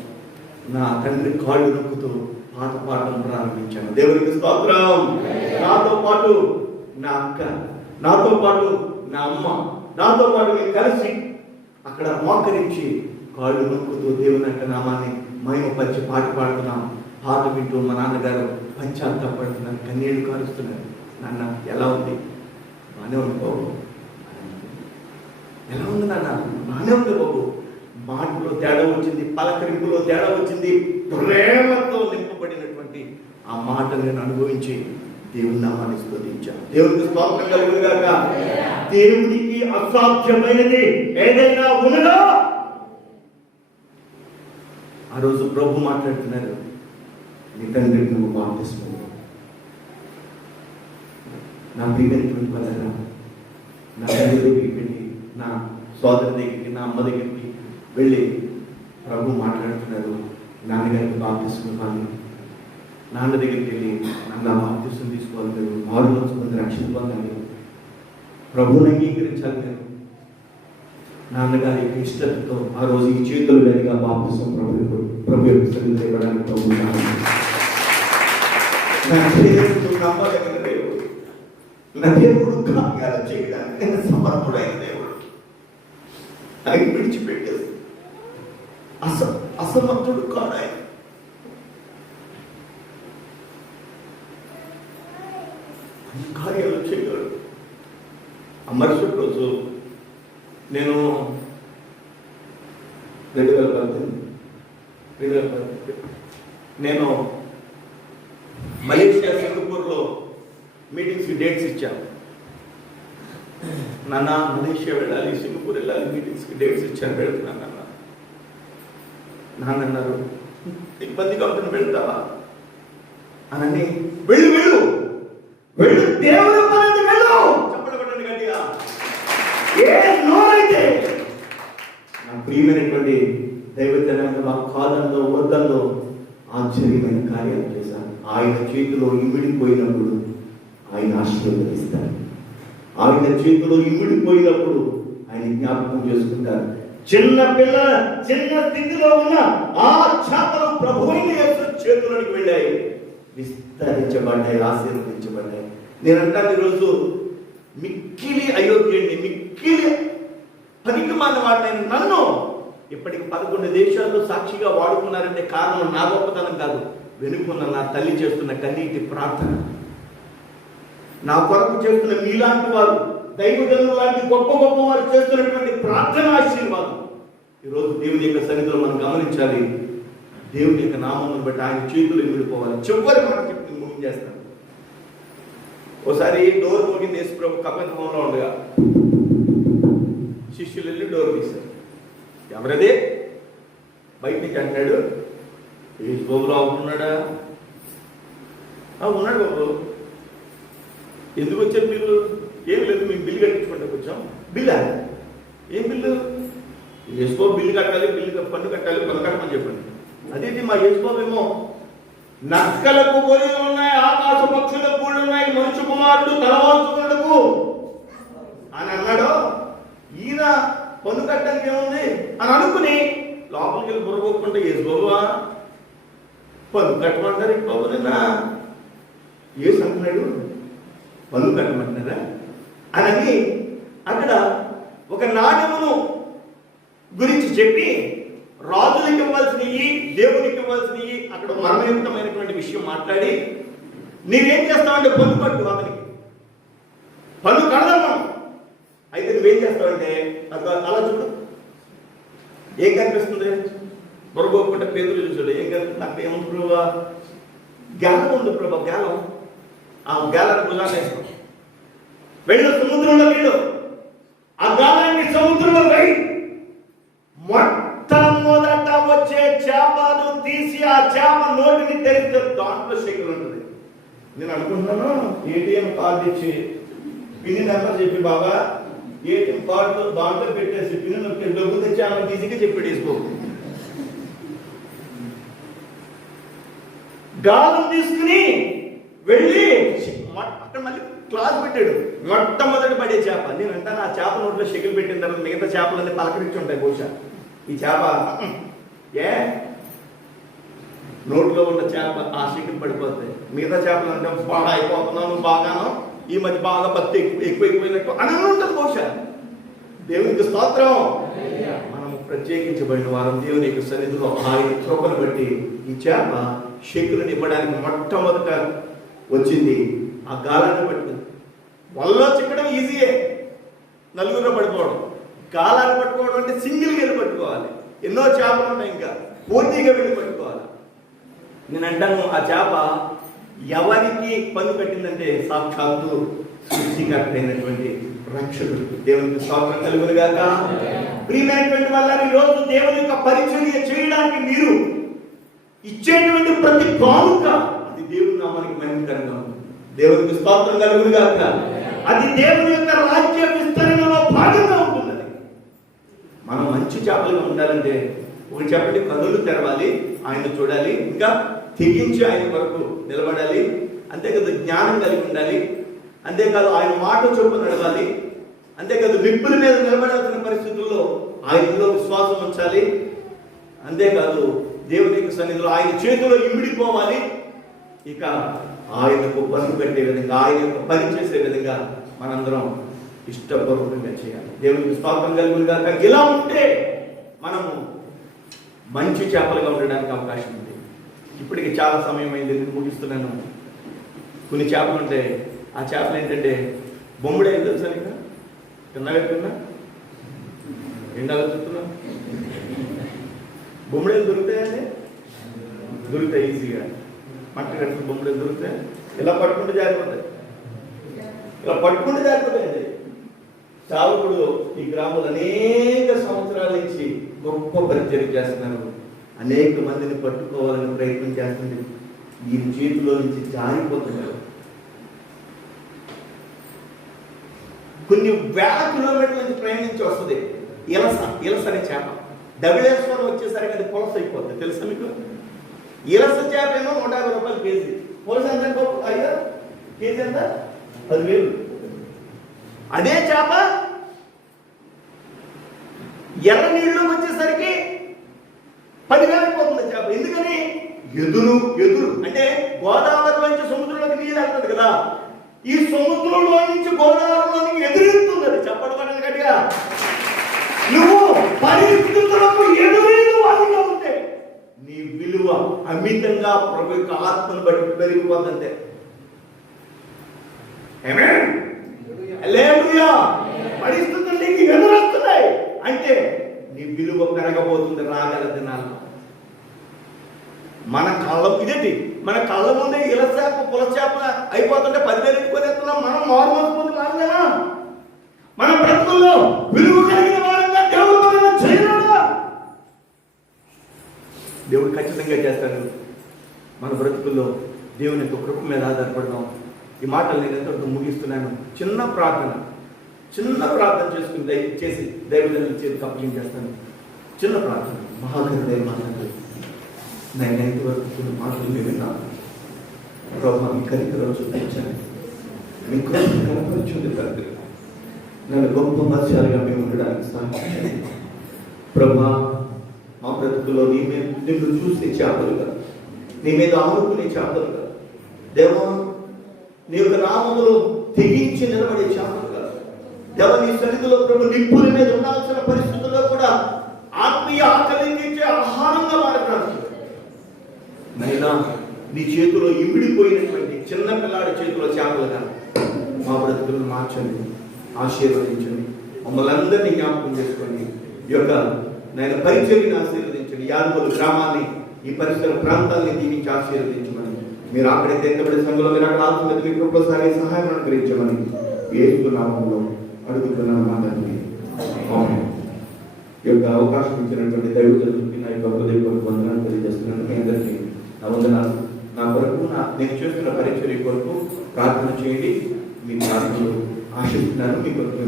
నా తండ్రి కాళ్ళు నొక్కుతూ పాట పాడడం ప్రారంభించాను. దేవునికి స్తోత్రం. నాతో పాటు నా అక్క, నాతో పాటు నా అమ్మ, నాతో పాటు మేము కలిసి అక్కడ మోకరించి కాళ్ళు నొక్కుతూ దేవుని యొక్క నామాన్ని మహిమపరిచి పాట పాడుతున్నాం. పాట వింటూ మా నాన్నగారు పంచాంతపడుతున్నారు, కన్నీళ్లు కారుస్తున్నారు. నాన్న ఎలా ఉంది? బాగానే ఉంది బాబు. ఎలా ఉంది నాన్న? బాగానే ఉంది బాబు. మాటలో తేడా వచ్చింది, పలకరింపులో తేడా వచ్చింది. ప్రేమతో నింపబడినటువంటి ఆ మాట నేను అనుభవించి దేవుని నామాన్ని స్తుతించాను. దేవునికి స్తోత్రం కలుగును గాక. దేవునికి అసాధ్యమైనది ఏదైనా ఉన్నదా? ఆ రోజు ప్రభు మాట్లాడుతున్నారు, నీ తండ్రికి నువ్వు బాప్తిస్మం. నా ప్రియమైనటువంటి పదరా, నా తండ్రి దగ్గరికి వెళ్ళి, నా సోదరి దగ్గరికి, నా అమ్మ దగ్గరికి వెళ్ళి ప్రభు మాట్లాడుతున్నారు, నాన్నగారికి బాప్తిస్మం కానీ. నాన్న దగ్గరికి వెళ్ళి నాన్న బాప్తిస్మం తీసుకోవాలి, మీరు మారు మనసు పొంది రక్షణ పొందాలి, ప్రభువుని అంగీకరించాలి. మీరు నాన్నగారి ఇష్టతతో ఆ రోజు ఈ చేతులు గదిగా బాప్తిస్మం ప్రభు యొక్క సన్నిధిలో ఇవ్వడానికి ప్రభు నమ్మదగిన దేవుడు, నా దేవుడు కార్యాలు చేయడానికి సమర్థుడైన దేవుడు. ఆయన విడిచిపెట్టేది అసమర్థుడు కాడు. ఆయన కార్యాలు చేయగలడు. ఆ మరుసటి రోజు నేను 2018 నేను మలేషియా, సింగపూర్లో మీటింగ్స్కి డేట్స్ ఇచ్చాను. నాన్న మలేషియా వెళ్ళాలి, సింగపూర్ వెళ్ళాలి, మీటింగ్స్కి డేట్స్ ఇచ్చాను, వెళ్తున్నాను నాన్న. నాన్న అన్నారు, ఇబ్బందిగా ఉంటుంది, వెళ్తావా అని. వెళ్ళు వెళ్ళు వెళ్ళు, దేవుని పని వెళ్ళు. చెప్పడం గట్టిగా ఏ నోరైతే. నా ప్రియమైనటువంటి దైవజనంలో కాలంలో వద్దంలో ఆశ్చర్యమైన కార్యాలు చేశాను. ఆయన చేతిలో ఇమిడిపోయినప్పుడు ఆయన ఆశీర్వదిస్తారు. ఆయన చేతిలో ఇమిడిపోయినప్పుడు ఆయన జ్ఞాపకం చేసుకుంటారు. చిన్న పిల్లల చిన్న స్థితిలో ఉన్న ఆ చేపలు ప్రభువైన యేసు చేతుల్లోకి వెళ్ళాయి, విస్తరించబడ్డాయి, ఆశీర్వదించబడ్డాయి. నేనంటాను ఈరోజు మిక్కిలి అయోగ్యుడిని, మిక్కిలి పనికిమాలిన వాడిని నన్ను ఇప్పటికి 11 దేశాల్లో సాక్షిగా వాడుకున్నారంటే కారణం నా గొప్పతనం కాదు, వెనుకున్న నా తల్లి చేస్తున్న కన్నీటి ప్రార్థన. నా కొరకు చేస్తున్న మీలాంటి వారు, దైవజనులు లాంటి గొప్ప గొప్ప వారు చేస్తున్నటువంటి ప్రార్థన ఆశీర్వాదం ఈరోజు దేవుని యొక్క సన్నిధిలో మనం గమనించాలి. దేవుని యొక్క నామమును బట్టి ఆయన చేతులు విడిపోవాలి. చివరి మాట చెప్పి ముగించేస్తాను. ఒకసారి డోర్ మోగింది యేసు ప్రభు కపెర్నహూములో ఉండగా శిష్యులు వెళ్ళి డోర్ తీశారు. ఎవరదే? బయట నుంచి అంటున్నాడు, యేసు బాబు రావుతున్నాడా? ఉన్నాడు బాబు. ఎందుకు వచ్చారు మీరు? ఏం లేదు, మేము బిల్లు కట్టించుకుంటే వచ్చాం. బిల్లా? ఏం బిల్లు? యేసు బాబు బిల్లు కట్టాలి, పన్ను కట్టాలి, పన్ను కట్టమని చెప్పండి. అదేంటి మా యేసు బాబు ఏమో నక్కలకు గొర్రెలు ఉన్నాయి, ఆకాశ పక్షులకు కూడా ఉన్నాయి, మనుష్య కుమారుడు తలవాల్చుకున్నకు అని అన్నాడు. ఈయన పన్ను కట్టడానికి ఏముంది అని అనుకుని లోపలికి వెళ్ళి బుర్రపోకుండా యేసు బాబా పన్ను కట్టమంటారు ఇంక బాబు నిన్న యేసు అంటున్నాడు పన్ను కట్టమంటున్నారా అని అక్కడ ఒక నాణ్యమును గురించి చెప్పి రాజులకు ఇవ్వాల్సినవి, దేవునికి ఇవ్వాల్సినవి అక్కడ మర్మయుక్తమైనటువంటి విషయం మాట్లాడి నీవేం చేస్తావంటే పన్ను కట్టు, అతనికి పన్ను కడదాం మనం. అయితే నువ్వేం చేస్తావంటే అలా చూడు, ఏం కనిపిస్తుంది? బొరగొక్కుంటే పేదలు చూసాడు. ఏం కనిపిస్తుంది? అక్కడ ఏముంది ప్రభా? గాలం ఉంది ప్రభా, గాలం. ఆ గాలాన్ని భుజాన్ని వేస్తాం. వెళ్ళు సముద్రంలో వెళ్ళు, ఆ గాలాన్ని సముద్రంలో వెయ్యి. మొట్టమొదట వచ్చే చేపను తీసి ఆ చేప నోటిని తెరిస్తే దాంట్లో శక్తి ఉంటుంది. నేను అనుకుంటున్నాను ఏటీఎం కార్డు ఇచ్చి పిన్ నెంబర్ చెప్పి బాబా ఏటీఎం కార్డు దాంట్లో పెట్టేసి పిన్ నొక్కి డబ్బు తెచ్చి ఆమె తీసిగా చెప్పి వేసుకో. గాలం తీసుకుని వెళ్ళి అక్కడ మళ్ళీ క్లాస్ పెట్టాడు. మొట్టమొదటి పడే చేప. నేను అంటాను ఆ చేప నోట్లో షెకిల్ పెట్టిన తర్వాత మిగతా చేపలన్నీ పలకరించి ఉంటాయి. బహుశా ఈ చేప నోట్లో ఉన్న చేప ఆ షెకిల్ పడిపోతాయి. మిగతా చేపలు అంటే బాగా అయిపోతున్నాను, బాగాను ఈ మధ్య బాగా భక్తి ఎక్కువైపోయినట్టు అని ఉంటుంది బహుశా. దేవునికి స్తోత్రం. మనం ప్రత్యేకించబడిన వారం దేవుని యొక్క సన్నిధిలో ఆయన కృపను బట్టి ఈ చేప శక్తులను ఇవ్వడానికి మొట్టమొదట వచ్చింది. ఆ గాలాన్ని పట్టుకుంది. వల్ల చిక్కడం ఈజీయే, నలుగురిలో పట్టుకోవడం. గాలాన్ని పట్టుకోవడం అంటే సింగిల్గా వెళ్ళి పట్టుకోవాలి. ఎన్నో చేపలు ఉన్నాయి, ఇంకా పోటీగా వెళ్ళి పట్టుకోవాలి. నేను అంటాను ఆ చేప ఎవరికి పన్ను కట్టిందంటే సాక్షాత్తు సృష్టికర్త అయినటువంటి రక్షకుడు. దేవునికి స్తోత్రం కలుగును గాక. ప్రియమైనటువంటి వల్ల ఈరోజు దేవుని యొక్క పరిచర్య చేయడానికి మీరు ఇచ్చేటువంటి ప్రతి కానుక అది దేవుని నామానికి మహిమకరంగా ఉంటుంది. దేవునికి స్తోత్రం కలుగును గాక. అది దేవుని యొక్క రాజ్య విస్తరణలో భాగంగా ఉంటుంది. మనం మంచి చేపలుగా ఉండాలంటే ఒక చెప్పండి, కనులు తెరవాలి, ఆయన చూడాలి, ఇంకా తెగించి ఆయన వరకు నిలబడాలి. అంతేకాదు జ్ఞానం కలిగి ఉండాలి. అంతేకాదు ఆయన మాట చొప్పున నడవాలి. అంతేకాదు నిప్పుల మీద నిలబడాల్సిన పరిస్థితుల్లో ఆయనలో విశ్వాసం ఉంచాలి. అంతేకాదు దేవుని యొక్క సన్నిధిలో ఆయన చేతిలో ఇమిడిపోవాలి. ఇక ఆయనకు పన్ను పెట్టే విధంగా, ఆయన యొక్క పని చేసే విధంగా మనందరం ఇష్టపూర్వకంగా చేయాలి. దేవునికి స్తోత్రం కలుగును గాక. ఇలా ఉంటే మనము మంచి చేపలుగా ఉండడానికి అవకాశం ఉంది. ఇప్పటికి చాలా సమయం అయింది, నేను ముగిస్తున్నాను. కొన్ని చేపలు ఉంటాయి. ఆ చేపలు ఏంటంటే బొమ్ముడే తెలుసా నీకు? తిన్నా ఎండాలు చెప్తున్నా. బొమ్ముడేలు దొరుకుతాయండి? దొరుకుతాయి ఈజీగా. మట్టి కట్టిన బొమ్ముడేలు దొరుకుతాయి. ఇలా పట్టుకుంటే జారిపోతాయి, ఇలా పట్టుకుంటే జారిపోతాయండి. చావుకుడు ఈ గ్రామంలో అనేక సంవత్సరాల నుంచి గొప్ప పరిచయం చేస్తున్నారు. అనేక మందిని పట్టుకోవాలని ప్రయత్నం చేస్తుంది. ఈ చేతిలో నుంచి జారిపోతున్నారు. కొన్ని వేల కిలోమీటర్ల నుంచి ప్రయాణించి వస్తుంది ఇలస అనే చేప. డబులేశ్వరం వచ్చేసరికి అది పులస అయిపోతుంది. తెలుసా మీకు? ఇలస చేప ఏమో 150 రూపాయలు కేజీ. పులస ఎంత అయ్యా? కేజీ ఎంత? 10,000. అదే చేప ఎర్ర నీళ్ళు వచ్చేసరికి 10,000 అయిపోతుంది చేప. ఎందుకని? ఎదురు అంటే గోదావరిలో నుంచి సముద్రంలోకి నీళ్ళు వెళ్తుంది కదా, ఈ సముద్రంలో నుంచి గోదావరిలోనికి ఎదురెళ్తుంది. అది చెప్పడం గట్టిగా. నువ్వు పరిస్థితులకు ఎదురు వాటిగా ఉంటే నీ విలువ అమితంగా ప్రభు యొక్క ఆత్మను బట్టి పెరిగిపోతుంటే ఆమేన్. హల్లెలూయా. పరిస్థితులు నీకు ఎదురొస్తున్నాయి అంటే నీ విలువ పెరగబోతుంది రాగల దినాల్లో. మన కళ్ళ ఇదేంటి, మన కళ్ళ ముందే ఇలచేప పులచేప అయిపోతుంటే 10,000 కొనేస్తున్నాం. మనం మారుమోసుకుంది మారలేమా? మన బ్రతుకుల్లో విలువ కలిగిన వారంగా దేవుడు మనల్ని చేయలేదా? దేవుడు ఖచ్చితంగా చేస్తాడు. మన బ్రతుకుల్లో దేవుని యొక్క కృప మీద ఆధారపడదాం. ఈ మాటలు నేను ఎంతో ముగిస్తున్నాను. చిన్న ప్రార్థన చేసుకుని చేసి దైవజనుల చేతికి అప్పగించేస్తాను. చిన్న ప్రార్థన. మహాగణుడైన మాట్లాడు, నేను ఎంతవరకు మాటలు మీరు విన్నాను. ప్రభావ మీ కనికరం చూపించండి, మీ కృప కనపరచుంది తండ్రి. నన్ను గొప్ప మత్స్యాలుగా మేము ఉండడానికి సహాయించండి ప్రభా. మా బ్రతుకులో నిన్ను చూసే చేపలుగా, నీ మీద ఆనుకునే చేపలుగా, దేవా నీ యొక్క నామములో తెగించి నిలబడే చేపలుగా, దేవ నీ సన్నిధిలో ప్రభు నిప్పుల మీద ఉండాల్సిన పరిస్థితుల్లో కూడా ఆత్మీయ ఆకలించే ఆహారంగా మారడానికి నైనా నీ చేతిలో ఇమిడిపోయినటువంటి చిన్న పిల్లాడి చేతిలో చేపలుగా మా బ్రతుకులను మార్చండి, ఆశీర్వదించండి. మమ్మల్ని అందరినీ జ్ఞాపకం చేసుకోండి. ఈ యొక్క నేను పరిచర్యను ఆశీర్వదించండి. యాదవులు గ్రామాన్ని, ఈ పరిసర ప్రాంతాన్ని దీవించి ఆశీర్వదించమని, మీరు అక్కడైతే ఎంతబడి సంఘంలో మీరు అక్కడ ఆత్మీయత మీకు ఒక్కసారి సహాయం అనుగ్రహించమని యేసు నామములో అడుగుతున్నాను మా తండ్రి. ఆమేన్. ఈ యొక్క అవకాశం ఇచ్చినటువంటి దైవజనులకి నా యొక్క హృదయపూర్వక వందనాలు తెలియజేస్తున్నాను. మీ అందరికీ నా వందనాలు. నా కొరకు నేను చేస్తున్న పరిచర్య కొరకు ప్రార్థన చేయండి. మీ ప్రార్థనలు ఆశిస్తున్నాను. మీ కొరకు